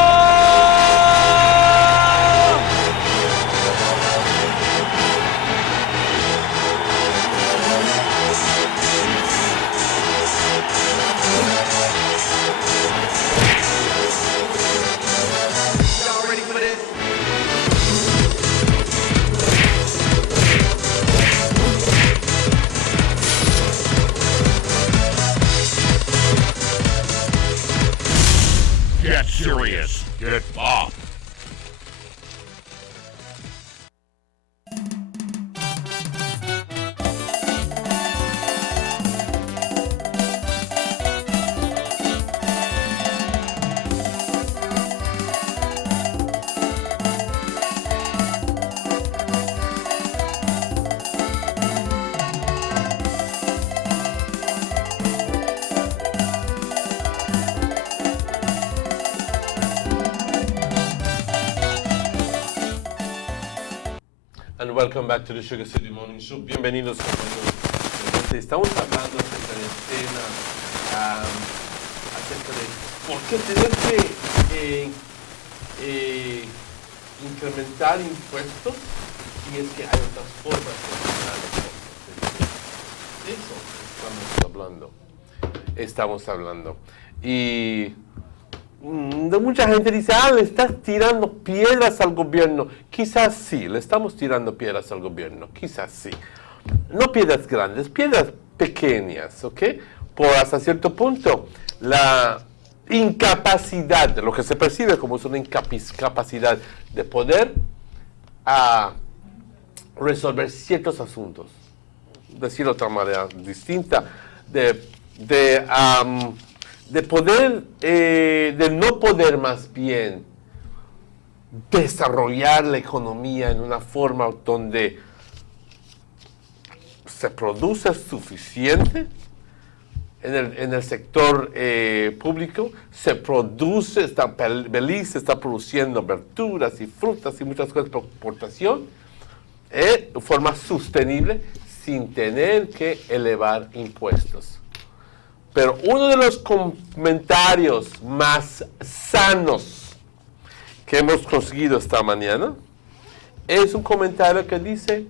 Y'all ready for this? Get serious. Get off. And welcome back to the Sugar City Morning Show. Bienvenidos, compañeros. Estamos hablando acerca del tema, acerca de por qué tener que incrementar impuestos si es que hay otras formas de ganar los impuestos. De eso estamos hablando. Y mucha gente dice, le estás tirando piedras al gobierno. Quizás sí, le estamos tirando piedras al gobierno, quizás sí. No piedras grandes, piedras pequeñas, ¿ok? Por hasta cierto punto, la incapacidad, lo que se percibe como es una incapacidad de poder resolver ciertos asuntos. Decir de otra manera distinta, de poder, de no poder más bien desarrollar la economía en una forma donde se produce suficiente en el sector público, se produce, Belice está produciendo verduras y frutas y muchas cosas por exportación de forma sostenible sin tener que elevar impuestos. Pero uno de los comentarios más sanos que hemos conseguido esta mañana es un comentario que dice: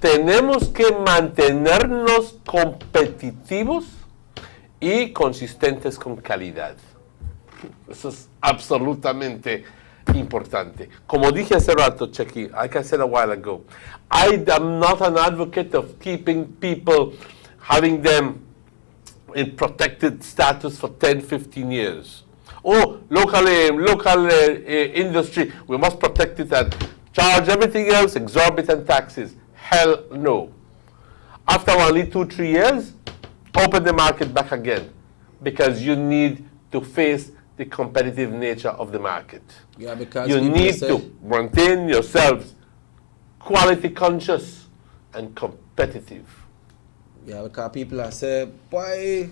tenemos que mantenernos competitivos y consistentes con calidad. Eso es absolutamente importante. Como dije hace rato, Chequi, like I said a while ago, I am not an advocate of keeping people, having them in protected status for 10, 15 years. Local industry, we must protect it and charge everything else exorbitant taxes. Hell no. After only 2-3 years, open the market back again, because you need to face the competitive nature of the market. Yeah, because you need to maintain yourselves quality conscious and competitive. Yeah, because people are saying, why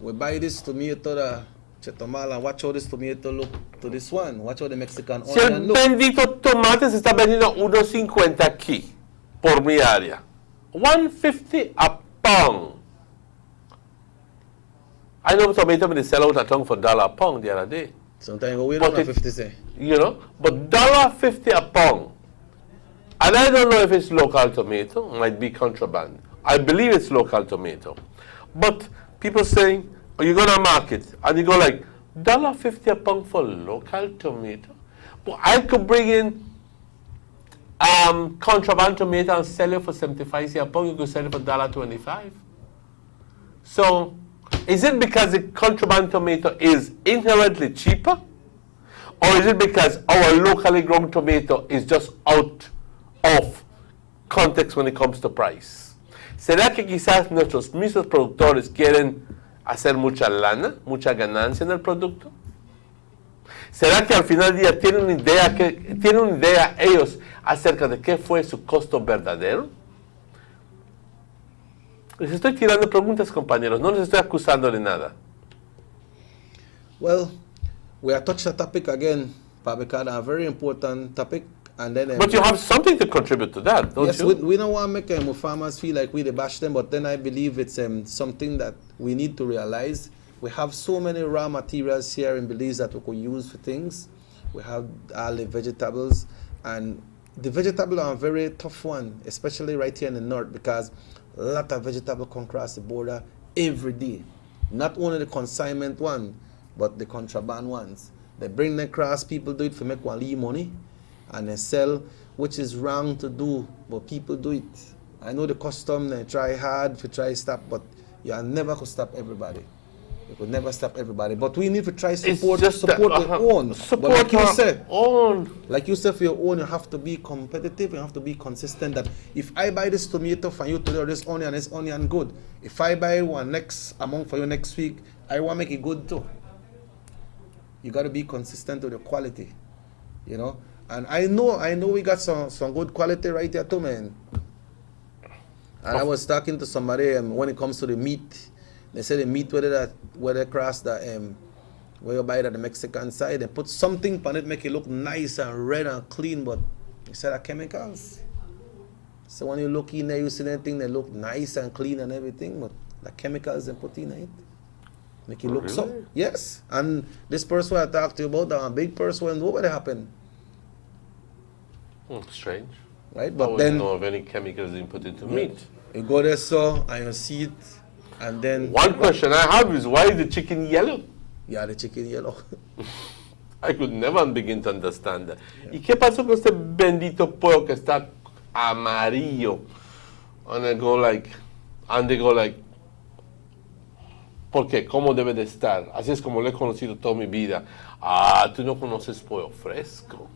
we buy this tomato, the Chetumal, and watch how this tomato look to this one. Watch how the Mexican Si el onion look. bendito tomate se está vendiendo 1.50 aquí, por mi área. 1.50 a pound. I know tomato they sell out a ton for $1 a pound the other day. Sometimes we don't have 50 cents. You know, but $1.50 a pound. And I don't know if it's local tomato, might be contraband. I believe it's local tomato. But people saying, oh, you go to a market, and you go like, $1.50 a pound for local tomato? But I could bring in contraband tomato and sell it for 75 cents a pound. You could sell it for $1.25. So, is it because the contraband tomato is inherently cheaper? Or is it because our locally grown tomato is just out of context when it comes to price? ¿Será que quizás nuestros mismos productores quieren hacer mucha lana, mucha ganancia en el producto? ¿Será que al final del día tienen una idea ellos acerca de qué fue su costo verdadero? Les estoy tirando preguntas, compañeros, no les estoy acusando de nada. Well, we are touching the topic again, because a very important topic. And then, but you have something to contribute to that, don't you? Yes, we don't want to make farmers feel like we bash them, but then I believe it's something that we need to realize. We have so many raw materials here in Belize that we could use for things. We have all the vegetables, and the vegetables are a very tough one, especially right here in the north, because a lot of vegetables come across the border every day. Not only the consignment one, but the contraband ones. They bring them across, people do it for make one little money, and they sell, which is wrong to do, but people do it. I know the custom, they try hard to try stop, but you never could stop everybody. You could never stop everybody. But we need to try support your own. Support like you said, own. Like you said, for your own, you have to be competitive, you have to be consistent. That if I buy this tomato for you today, or this onion good. If I buy one next amount for you next week, I want to make it good too. You got to be consistent with the quality, you know. And I know we got some good quality right here too, man. And I was talking to somebody when it comes to the meat. They say the meat where they cross the where you buy it at the Mexican side, they put something on it, make it look nice and red and clean, but instead of chemicals. So when you look in there, you see anything that look nice and clean and everything, but the chemicals they put in it make it look so. Really? Yes. And this person I talked to you about, a big person, when nobody happened. Strange. Right? I But wouldn't then know of any chemicals being put into meat. you go there, so, and you see it, and then. One question I have is, why is the chicken yellow? Yeah, the chicken yellow. I could never begin to understand that. ¿Y qué pasó con este bendito pollo que está amarillo? And they go like, ¿por qué? ¿Cómo debe de estar? Así es como lo he conocido toda mi vida. Ah, tú no conoces pollo fresco.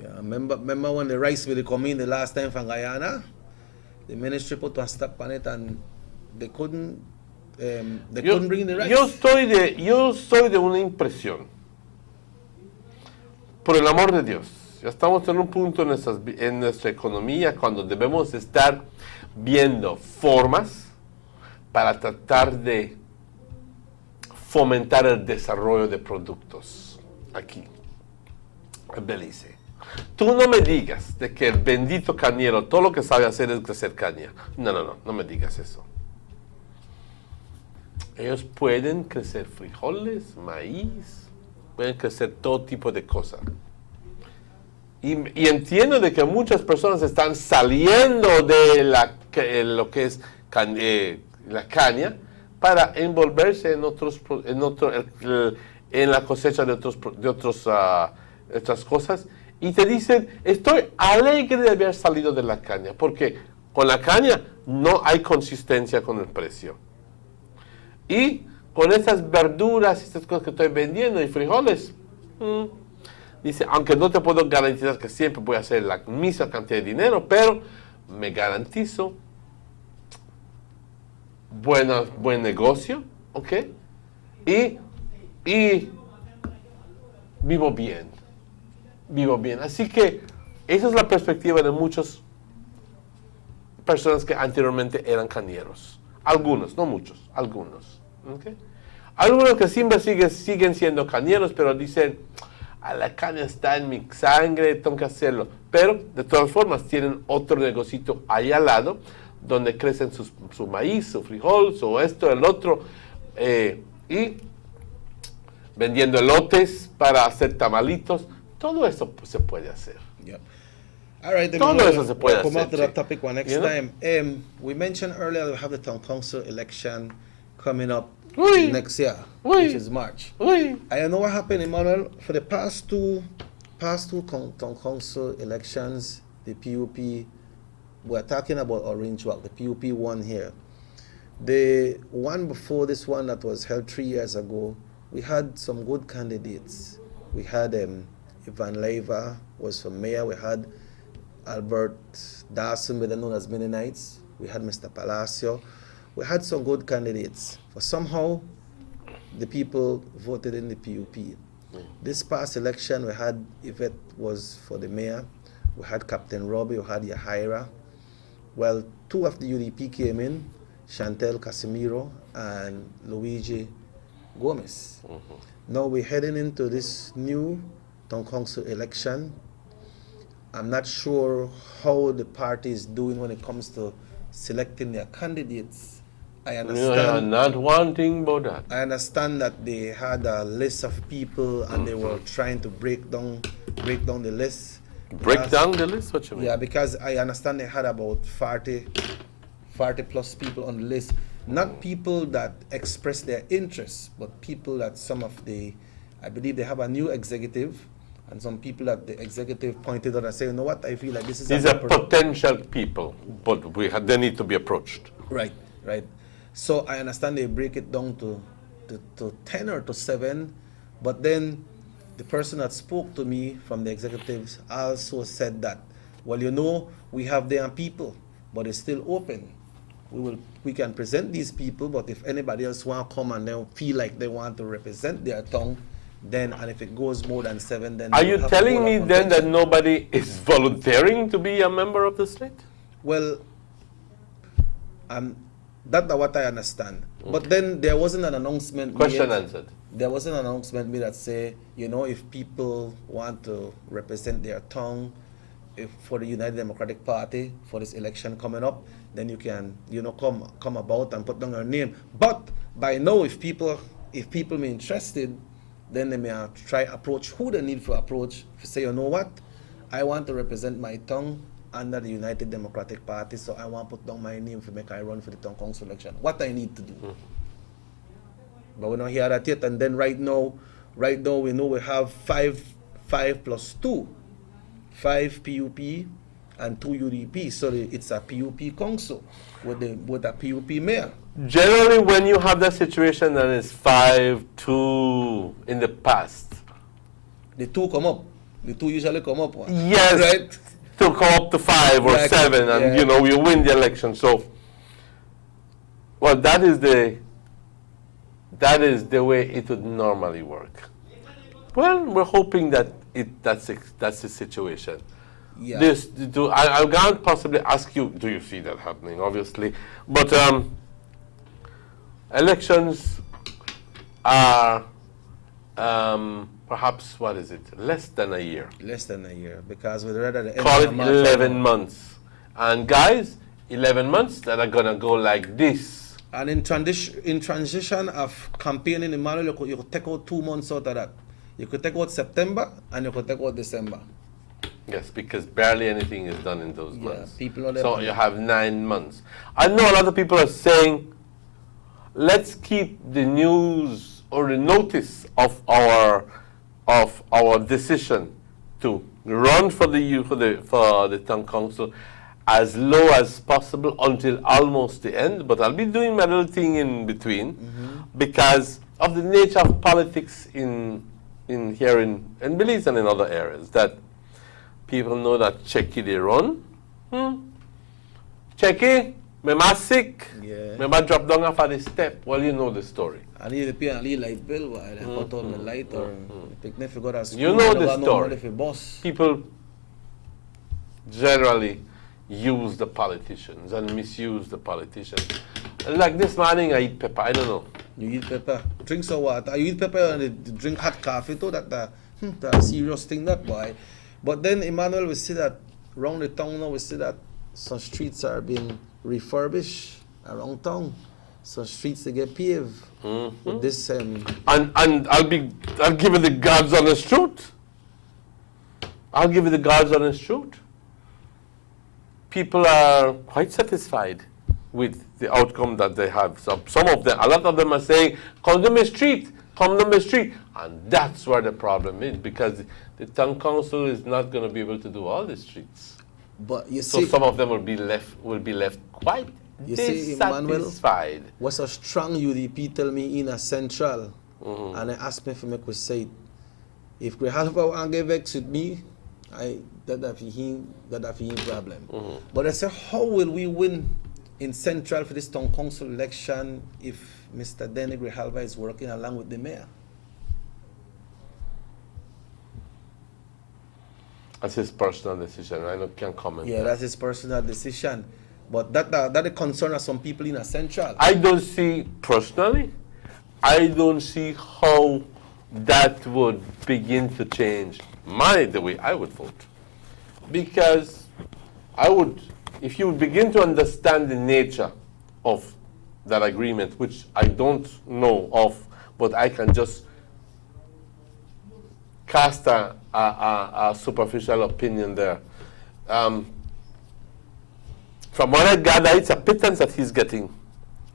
Yeah, remember when the rice will come in the last time from Guyana? The ministry put a stop on it and they couldn't bring the rice. Yo soy de una impresión. Por el amor de Dios, ya estamos en un punto en nuestra economía cuando debemos estar viendo formas para tratar de fomentar el desarrollo de productos aquí, en Belice. Tú no me digas de que el bendito cañero todo lo que sabe hacer es crecer caña. No me digas eso. Ellos pueden crecer frijoles, maíz, pueden crecer todo tipo de cosas. Y entiendo de que muchas personas están saliendo de lo que es la caña para envolverse en la cosecha de otras cosas. Y te dicen, estoy alegre de haber salido de la caña, porque con la caña no hay consistencia con el precio. Y con esas verduras, estas cosas que estoy vendiendo y frijoles, dice, aunque no te puedo garantizar que siempre voy a hacer la misma cantidad de dinero, pero me garantizo buen negocio, ¿ok? Y vivo bien. Así que esa es la perspectiva de muchas personas que anteriormente eran cañeros. Algunos, no muchos, algunos. ¿Okay? Algunos que siempre siguen siendo cañeros, pero dicen, la caña está en mi sangre, tengo que hacerlo. Pero, de todas formas, tienen otro negocito ahí al lado, donde crecen su maíz, su frijol, su esto, el otro, y vendiendo elotes para hacer tamalitos. Todo eso se puede hacer. Yep. All right, then Todo eso se puede we'll come hacer. on to that topic one next You know? time. We mentioned earlier we have the town council election coming up next year, which is March. I know what happened, Emmanuel. For the past two town council elections, the PUP, we're talking about Orange Walk, the PUP won here. The one before this one that was held 3 years ago, we had some good candidates. We had Ivan Leiva was for mayor. We had Albert Dawson, better known as Mennonites. We had Mr. Palacio. We had some good candidates. But somehow, the people voted in the PUP. This past election, we had Yvette was for the mayor. We had Captain Robbie. We had Yahaira. Well, two of the UDP came in, Chantel Casimiro and Luigi Gomez. Now we're heading into this new town council election. I'm not sure how the party is doing when it comes to selecting their candidates. I understand. Not one thing about that. I understand that they had a list of people and they were trying to break down the list. Break down the list? What you mean? Yeah, because I understand they had about 40 plus people on the list. Not people that express their interests, but people that I believe they have a new executive, and some people that the executive pointed out and say, you know what, I feel like this is These are potential people, but they need to be approached. Right. So I understand they break it down to 10 or to 7, but then the person that spoke to me from the executives also said that, well, we have their people, but it's still open. We can present these people, but if anybody else want to come and they feel like they want to represent their town, then, and if it goes more than 7, then... Are you telling me then that nobody is volunteering to be a member of the state? Well, that's what I understand. But then there wasn't an announcement Question answered. There wasn't an announcement made that say, if people want to represent their town, for the United Democratic Party for this election coming up, then you can, you know, come about and put down your name. But by now, if people be interested, then they may try approach who they need to approach. If you say, you know what, I want to represent my tongue under the United Democratic Party, so I want to put down my name to make I run for the town council election. What I need to do. But we don't hear that yet. And then right now we know we have 5 plus 2, 5 PUP and 2 UDP. So it's a PUP council with a PUP mayor. Generally, when you have that situation, then it's 5-2 in the past. The 2 come up. The 2 usually come up. Yes, right? To come up to 5 or 7, and you know, you win the election. So, well, that is the way it would normally work. Well, we're hoping that that's the situation. Yeah. I can't possibly ask you, do you see that happening, obviously, but elections are perhaps, what is it, less than a year. Less than a year, because we'd rather the call it 11 months. And guys, 11 months that are gonna go like this. And in transition of campaigning, Emmanuel, you could take out 2 months out of that. You could take out September and you could take out December. Yes, because barely anything is done in those months. People so you have 9 months. I know a lot of people are saying, let's keep the news or the notice of our decision to run for the town council as low as possible until almost the end. But I'll be doing my little thing in between because of the nature of politics in here in Belize and in other areas, that people know that Checky they run. Checky, me sick. Me drop down off at the step. Well, you know the story. I need to pay a little light bill, but I put on the light or picnic for go to school. You know the story. No people generally use the politicians and misuse the politicians. Like this morning, I eat pepper. I don't know. You eat pepper. Drink some water. You eat pepper and drink hot coffee too. That's a serious thing, that boy. But then, Emmanuel, we see that around the town now, we see that some streets are being refurbished around town. Some streets they get paved with this. And I'll give it the God's honest truth. I'll give it the God's honest truth. People are quite satisfied with the outcome that they have. So some of them, a lot of them are saying, come to my street, and that's where the problem is, because the town council is not going to be able to do all the streets. But you so see, some of them will be left quite dissatisfied. What's a strong UDP tell me in a central, and they asked me if I could say it. If Grijalva want to get vexed with me, that's a problem. But I say, how will we win in Central for this town council election if Mr. Denny Grijalva is working along with the mayor? That's his personal decision. I can't comment. Yeah, that's his personal decision. But that a concern of some people in a Central. I don't see, personally, I don't see how that would begin to change the way I would vote. Because if you begin to understand the nature of that agreement, which I don't know of, but I can just cast a superficial opinion there. From what I gather, it's a pittance that he's getting.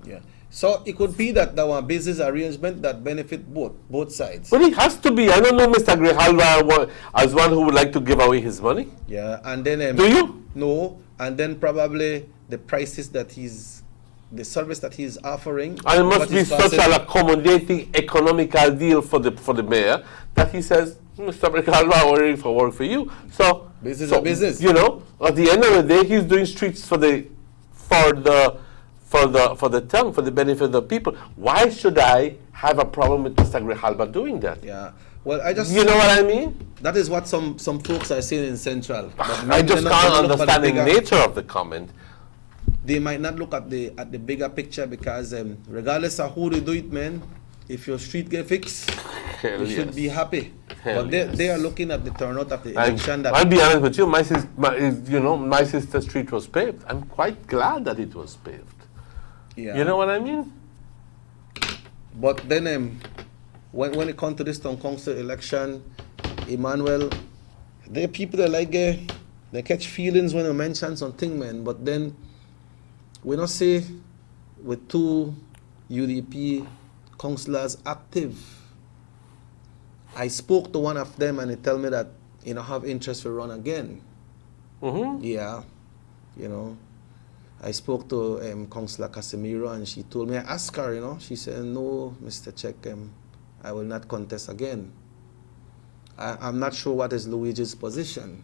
Yeah. So it could be that there was a business arrangement that benefit both sides. But it has to be. I don't know Mr. Grijalva as one who would like to give away his money. Yeah, and then do you? No, and then probably the prices that the service that he's offering. And it must be such an accommodating economical deal for the mayor that he says, Mr. Grijalva, I'm ready for work for you. So business is business. You know, at the end of the day, he's doing streets for the town, for the benefit of the people. Why should I have a problem with Mr. Grijalva doing that? Yeah. Well, you know what I mean? That is what some folks are saying in Central. I just can't understand the nature of the comment. They might not look at the bigger picture because regardless of who they do it, man, if your street get fixed, Hell you should yes. be happy. Hell But they are looking at the turnout of the I- election. That I'll be honest with you. My sister's street was paved. I'm quite glad that it was paved. Yeah. You know what I mean? But then, when it comes to this town council election, Emmanuel, there are people that like they catch feelings when you mention something, man. But then, we don't say with two UDP councillors active. I spoke to one of them and he tell me that have interest to run again. Mm-hmm. Yeah, I spoke to Councillor Casemiro and she told me, I asked her, she said, no, Mr. Check, I will not contest again. I'm not sure what is Luigi's position.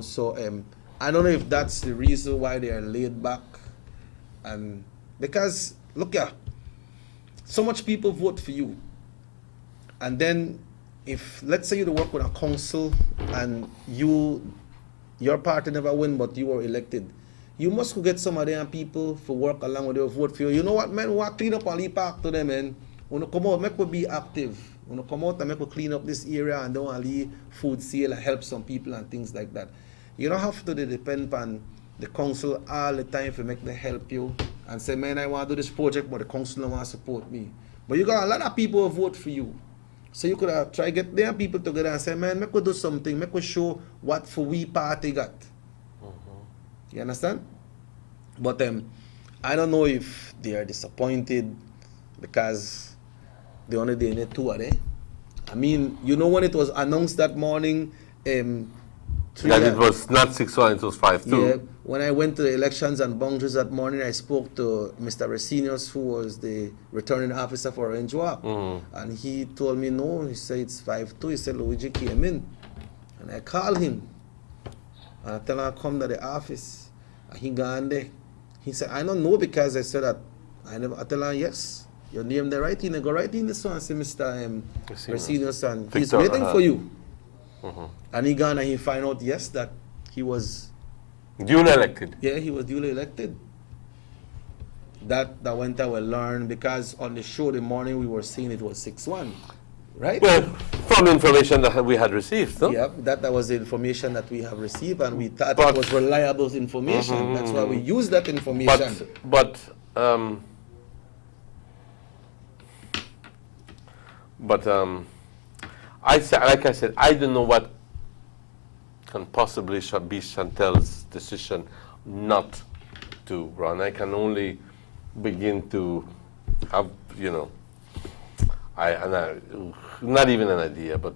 So I don't know if that's the reason why they are laid back. And because, look here, so much people vote for you. And then if, let's say you work with a council and your party never win, but you were elected, you must go get some of them people for work along with your vote for you. You know what, man? We want to clean up all the park to them, man. When you come out, make we be active. When you come out and make we clean up this area and don't leave food sale and help some people and things like that. You don't have to depend on the council all the time to make them help you and say, man, I want to do this project, but the council don't want to support me. But you got a lot of people who vote for you. So you could try get their people together and say, man, make we do something, make we show what for we party got. You understand? But I don't know if they are disappointed because they only did 2 of them. I mean, when it was announced that morning, that it was not 6-1, it was 5-2. Yeah, when I went to the elections and boundaries that morning, I spoke to Mr. Resenius, who was the returning officer for Orange Walk. And he told me, no, he said it's 5-2. He said Luigi came in. And I called him. And I tell him I come to the office. And he gone there. He said, I don't know because I said that. I tell him, yes, your name there right in. I go right in this one and say, Mr. Resenius, and he's Victor, waiting for you. And he gone and he find out, yes, that he was duly elected. Yeah, he was duly elected. That went I will learn because on the show the morning we were seeing it was 6-1, right? Well, from information that we had received, no? Yeah, that was the information that we have received, and we thought it was reliable information. That's why we used that information. But I said, I don't know what can possibly be Chantel's decision not to run. I can only begin to have, not even an idea. But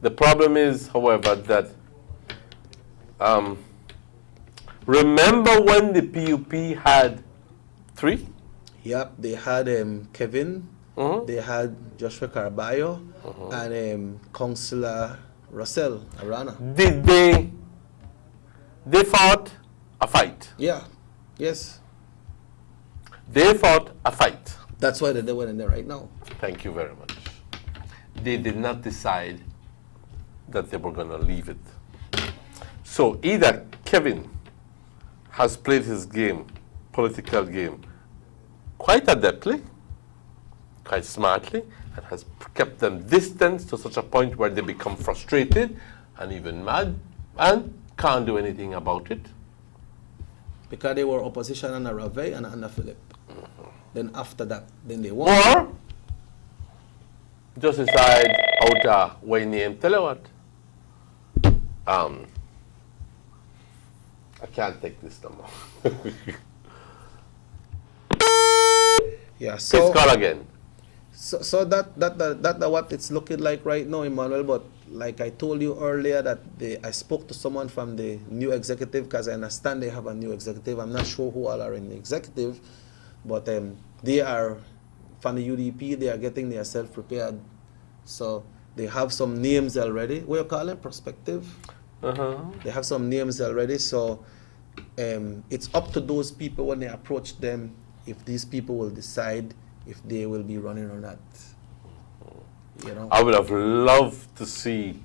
the problem is, however, that remember when the PUP had 3? Yep, they had Kevin. They had Joshua Carballo and Councillor Russell Arana. Did they fought a fight? Yeah. Yes. They fought a fight. That's why they went in there right now. Thank you very much. They did not decide that they were going to leave it. So either Kevin has played his game, political game, quite adeptly, quite smartly, and has kept them distant to such a point where they become frustrated and even mad and can't do anything about it. Because they were opposition under Rave and under Philip. Then after that, then they won. Or just decide out way name. Tell you what. I can't take this no more. Yeah, so please call again. So that what it's looking like right now, Emmanuel. But like I told you earlier, that I spoke to someone from the new executive because I understand they have a new executive. I'm not sure who all are in the executive, but they are from the UDP. They are getting themselves prepared, so they have some names already. What you call them? Prospective. They have some names already, so it's up to those people when they approach them if these people will decide if they will be running or not. I would have loved to see.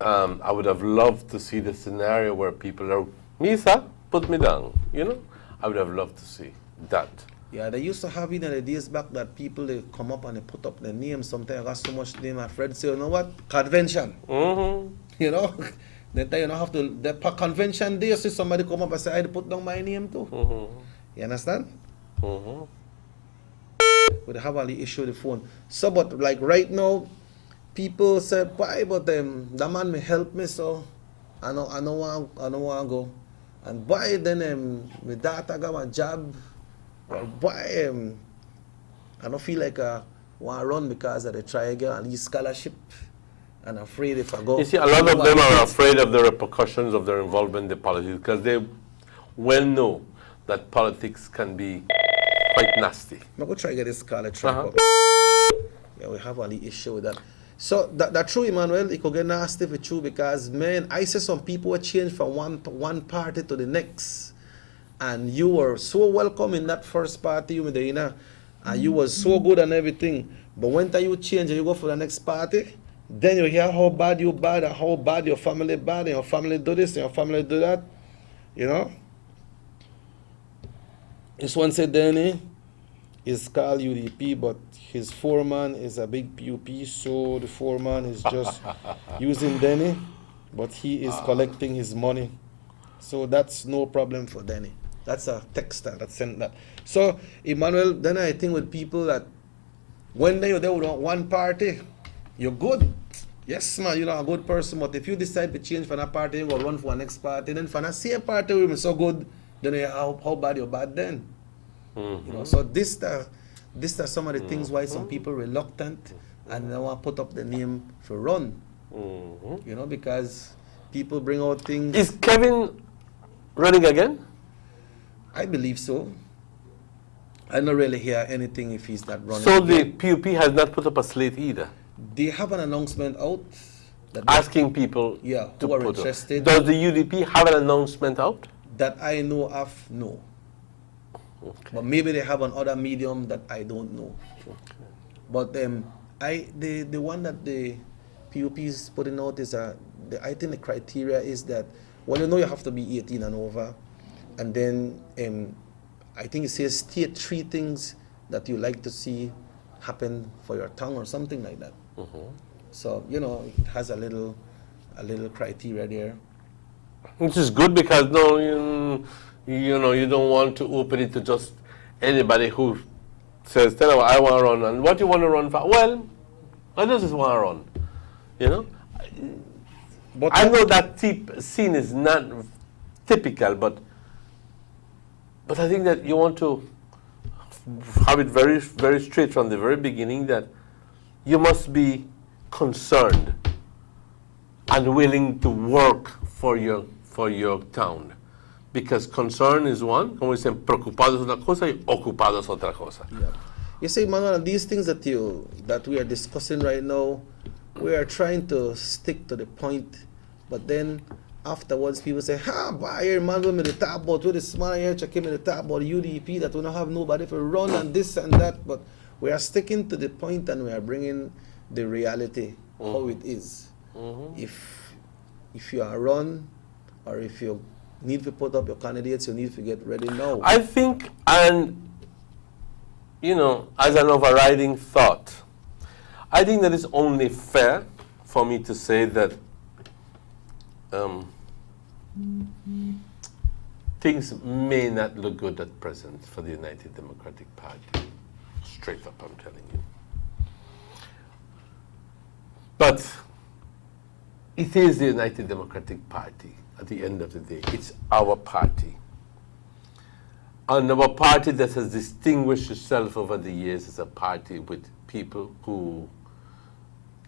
I would have loved to see the scenario where people are, Misa, put me down. I would have loved to see that. Yeah, they used to have in the days back that people they come up and they put up their name. Sometimes I got so much name. My friend say, you know what? Convention. You know? Then you don't have to. The convention day, see somebody come up and say, I put down my name too. You understand? But they have all the issue with the phone. So, but like right now, people say, why? But that man may help me, so I don't want to go. And why then my daughter got a job? Or why I don't feel like I want to run because I try again and use scholarship and afraid if I go. You see, a lot of them are afraid of the repercussions of their involvement in politics because they well know that politics can be quite nasty. I'm going to try to get this scholarship up. Yeah, we have all the issue with that. So that's true, Emmanuel. It could get nasty for true because, man, I see some people change from one party to the next. And you were so welcome in that first party, Medina, and you was so good and everything. But when time you change and you go for the next party, then you hear how bad you bad and how bad your family bad and your family do this and your family do that. You know? This one said Danny is called UDP, but his foreman is a big PUP, so the foreman is just using Danny, but he is collecting his money. So that's no problem for Danny. That's a texter that sent that. So, Emmanuel, then I think with people that when you're there with one party, you're good. Yes, man, you're not a good person, but if you decide to change from that party, you go run for the next party, then from that same party, you're so good, then how bad you're bad then. You know, so this are some of the things why some people reluctant and they want to put up the name for run. You know, because people bring out things. Is Kevin running again? I believe so. I don't really hear anything if he's not running. So the PUP has not put up a slate either? They have an announcement out. That asking people who are interested. Does the UDP have an announcement out? That I know of, no. Okay. But maybe they have another medium that I don't know. Okay. But the one that the PUP is putting out is I think the criteria is that, well, you have to be 18 and over. And then I think it says state 3 things that you like to see happen for your town or something like that. So, you know, it has a little criteria there. Which is good because you don't want to open it to just anybody who says, tell me, I want to run. And what you want to run for? Well, I just want to run. You know? But I know that scene is not typical, but I think that you want to have it very, very straight from the very beginning that you must be concerned and willing to work for your town. Because concern is one, como dicen, preocupado es una cosa y ocupado es otra cosa. Yeah. You see, Manuel, these things that we are discussing right now, we are trying to stick to the point, but then afterwards people say, why here, man, we the talk about with this man here, check him in the talk about UDP, that we don't have nobody for run and this and that, but we are sticking to the point and we are bringing the reality, how it is. If you are run, or if you need to put up your candidates, you need to get ready now. I think, and as an overriding thought, I think that it's only fair for me to say that things may not look good at present for the United Democratic Party. Straight up, I'm telling you. But it is the United Democratic Party at the end of the day. It's our party. And our party that has distinguished itself over the years as a party with people who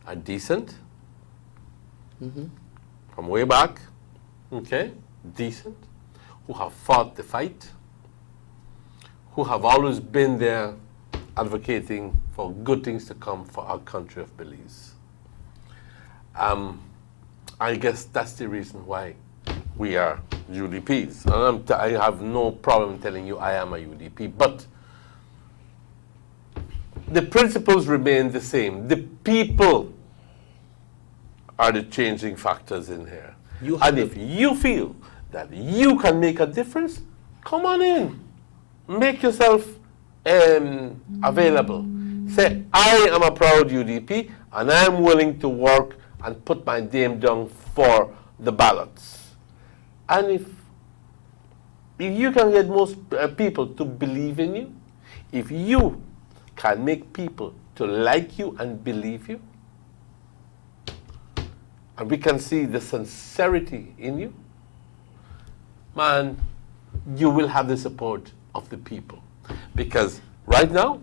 are decent, from way back, decent, who have fought the fight, who have always been there advocating for good things to come for our country of Belize. I guess that's the reason why we are UDPs. And I have no problem telling you I am a UDP, but the principles remain the same. The people are the changing factors in here. And if you feel that you can make a difference, come on in. Make yourself available. Say, I am a proud UDP and I'm willing to work and put my name down for the ballots. And if you can get most people to believe in you, if you can make people to like you and believe you, and we can see the sincerity in you, man, you will have the support of the people. Because right now,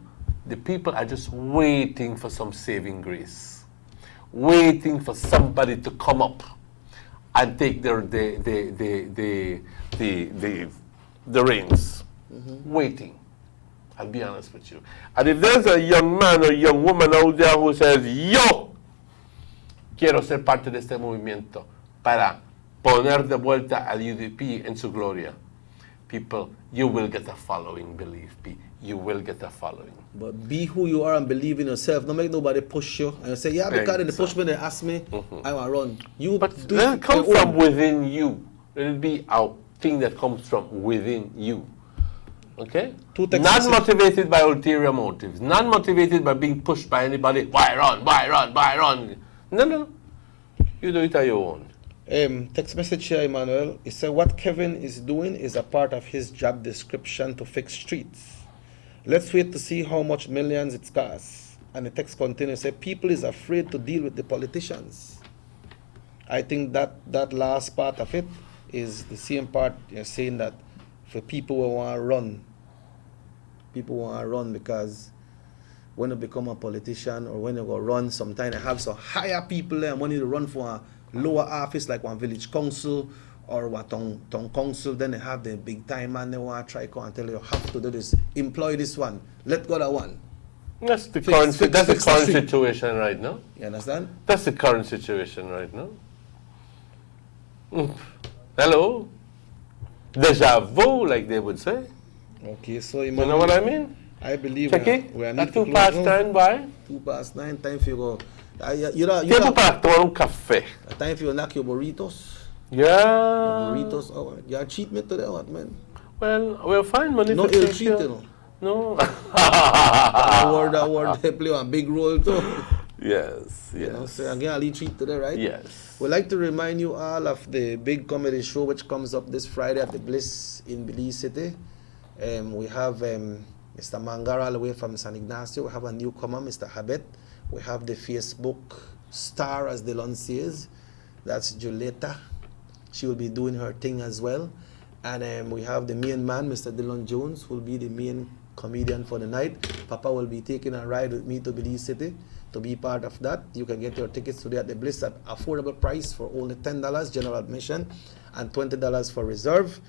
the people are just waiting for some saving grace, waiting for somebody to come up and take the reins, waiting. I'll be honest with you. And if there's a young man or young woman out there who says, yo, quiero ser parte de este movimiento para poner de vuelta al UDP en su gloria, people, you will get a following, believe me. You will get a following. But be who you are and believe in yourself. Don't make nobody push you. And you say, yeah, because they push me, they ask me, I want to run. You but let it come from within you. Let it be a thing that comes from within you. Okay? Not motivated by ulterior motives. Not motivated by being pushed by anybody. Why run? Why run? Why run? No. You do it on your own. Text message here, Emmanuel. He said, what Kevin is doing is a part of his job description to fix streets. Let's wait to see how much millions it costs. And the text continues, say, people is afraid to deal with the politicians. I think that last part of it is the same part you're saying, that for people who want to run, because when you become a politician or when you go run, sometimes they have some higher people there and when you run for a lower office like one village council or what town council, then they have the big time man, they want to try and tell you have to do this, employ this one, let go that one. That's the current situation right now. You understand? That's the current situation right now. Hello? Deja vu, like they would say. Okay, so you know what I mean? I believe we are at 9:02 by? 9:02, time for you go. Tempo para tomar un café. Time for you knock your burritos. Yeah. Burritos, you cheat me today, what man? Well, we'll find money no for ill cheating. No. that word, they play a big role too. Yes. You know, so again, I'll treat today, right? Yes. We'd like to remind you all of the big comedy show which comes up this Friday at the Bliss in Belize City. We have Mr. Mangara all the way from San Ignacio. We have a newcomer, Mr. Habet. We have the Facebook star, as Delon says. That's Julieta. She will be doing her thing as well. And we have the main man, Mr. Dylan Jones, who will be the main comedian for the night. Papa will be taking a ride with me to Belize City to be part of that. You can get your tickets today at the Bliss at affordable price for only $10 general admission and $20 for reserve.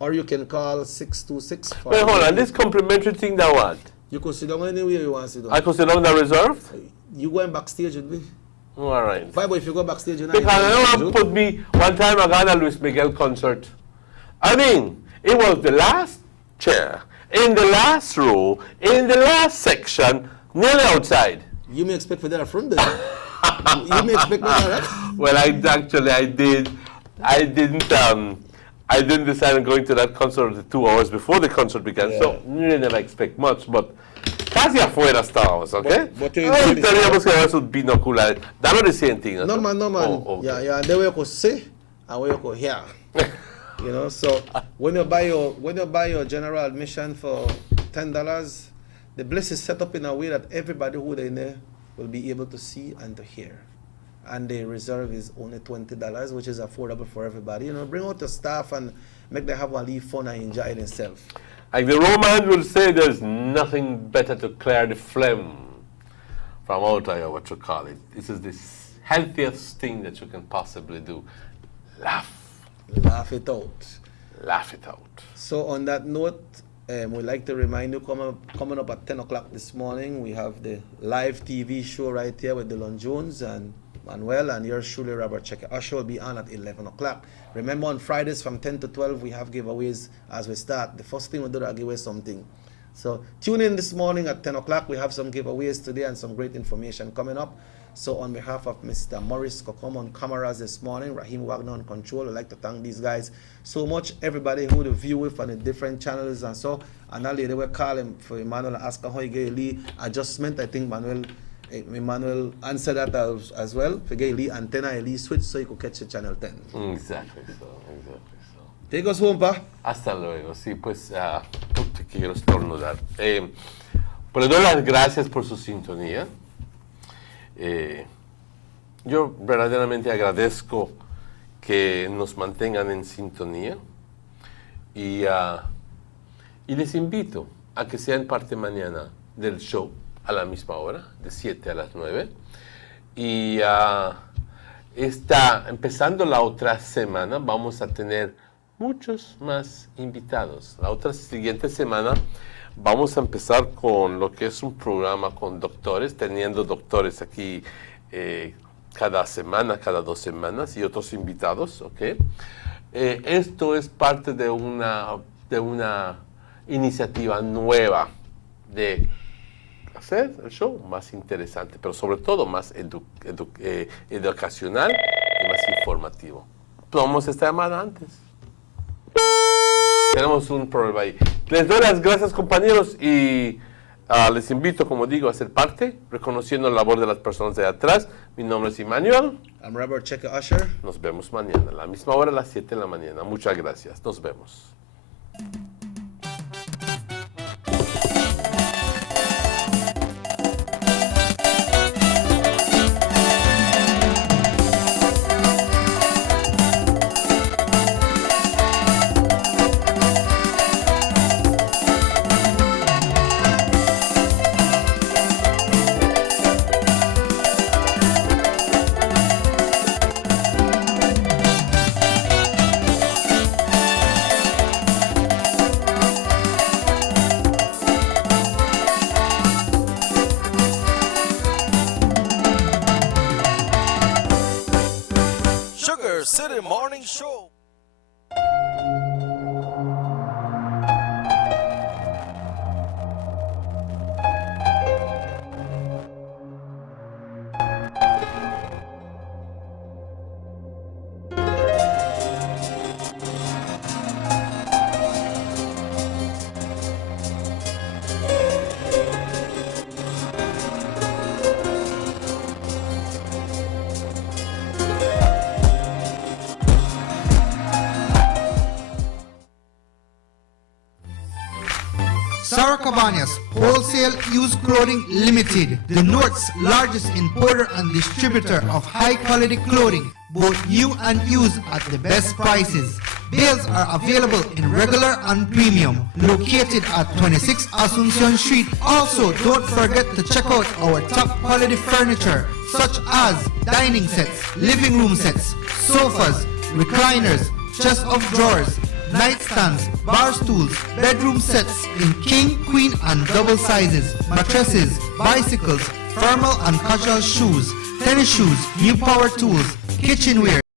Or you can call 626. Wait, hold on. This complimentary thing, that what? You could sit down anywhere you want to sit down. I could sit down in the reserve? You going backstage with me. Oh, all right. Why, but if you go backstage, you're not. Because I don't want to put me. One time I got a Luis Miguel concert. I mean, it was the last chair, in the last row, in the last section, nearly outside. You may expect for that front then. You may expect for that, right? Well, I did. I didn't decide on going to that concert 2 hours before the concert began, so really never expect much, but casi afuera estábamos, ¿ok? Teníamos que ver sus binoculares. Dame the same thing. No, man. Oh, okay. Yeah, and then we could see, and we could hear. You know, so when you buy your general admission for $10, the Bliss is set up in a way that everybody who in there will be able to see and to hear. And the reserve is only $20, which is affordable for everybody. You know, bring out the staff and make them have a little fun and enjoy themselves. Like the Romans will say, there's nothing better to clear the phlegm from out of what you call it. This is the healthiest thing that you can possibly do. Laugh. Laugh it out. Laugh it out. So on that note, we'd like to remind you, coming up at 10 o'clock this morning, we have the live TV show right here with Dylan Jones and Manuel, and yours truly, Robert Checker. Our show will be on at 11 o'clock. Remember, on Fridays from 10 to 12, we have giveaways as we start. The first thing we do is give away something. So tune in this morning at 10 o'clock. We have some giveaways today and some great information coming up. So on behalf of Mr. Morris Kokom on cameras this morning, Raheem Wagner on control, I'd like to thank these guys so much. Everybody who the view with on the different channels and so. And that lady will call him for Emmanuel and ask how he get Lee adjustment. I think Emmanuel answered that as well. For get Lee antenna, Lee switch so you could catch the channel 10. Exactly so. Take us home, pa. Hasta luego. Sí, pues te quiero estornudar. Pues le doy las gracias por su sintonía. Yo verdaderamente agradezco que nos mantengan en sintonía y les invito a que sean parte mañana del show a la misma hora, de 7 a las 9. Y está empezando la otra semana, vamos a tener muchos más invitados. La otra siguiente semana vamos a empezar con lo que es un programa con doctores, teniendo doctores aquí cada semana, cada 2 semanas y otros invitados, ¿ok? Esto es parte de una iniciativa nueva de hacer el show más interesante, pero sobre todo más educacional y más informativo. Tomamos esta llamada antes. Tenemos un problema ahí. Les doy las gracias, compañeros, y les invito, como digo, a ser parte, reconociendo la labor de las personas de atrás. Mi nombre es Emmanuel. I'm Robert Checker Usher. Nos vemos mañana, a la misma hora, a las 7 de la mañana. Muchas gracias. Nos vemos. Sugar City Morning Show. Sarah Cabañas Wholesale Used Clothing Limited, the North's largest importer and distributor of high-quality clothing, both new and used at the best prices. Bales are available in regular and premium, located at 26 Asuncion Street. Also, don't forget to check out our top-quality furniture, such as dining sets, living room sets, sofas, recliners, chest of drawers, nightstands, bar stools, bedroom sets in king, queen and double sizes, mattresses, bicycles, formal and casual shoes, tennis shoes, new power tools, kitchenware.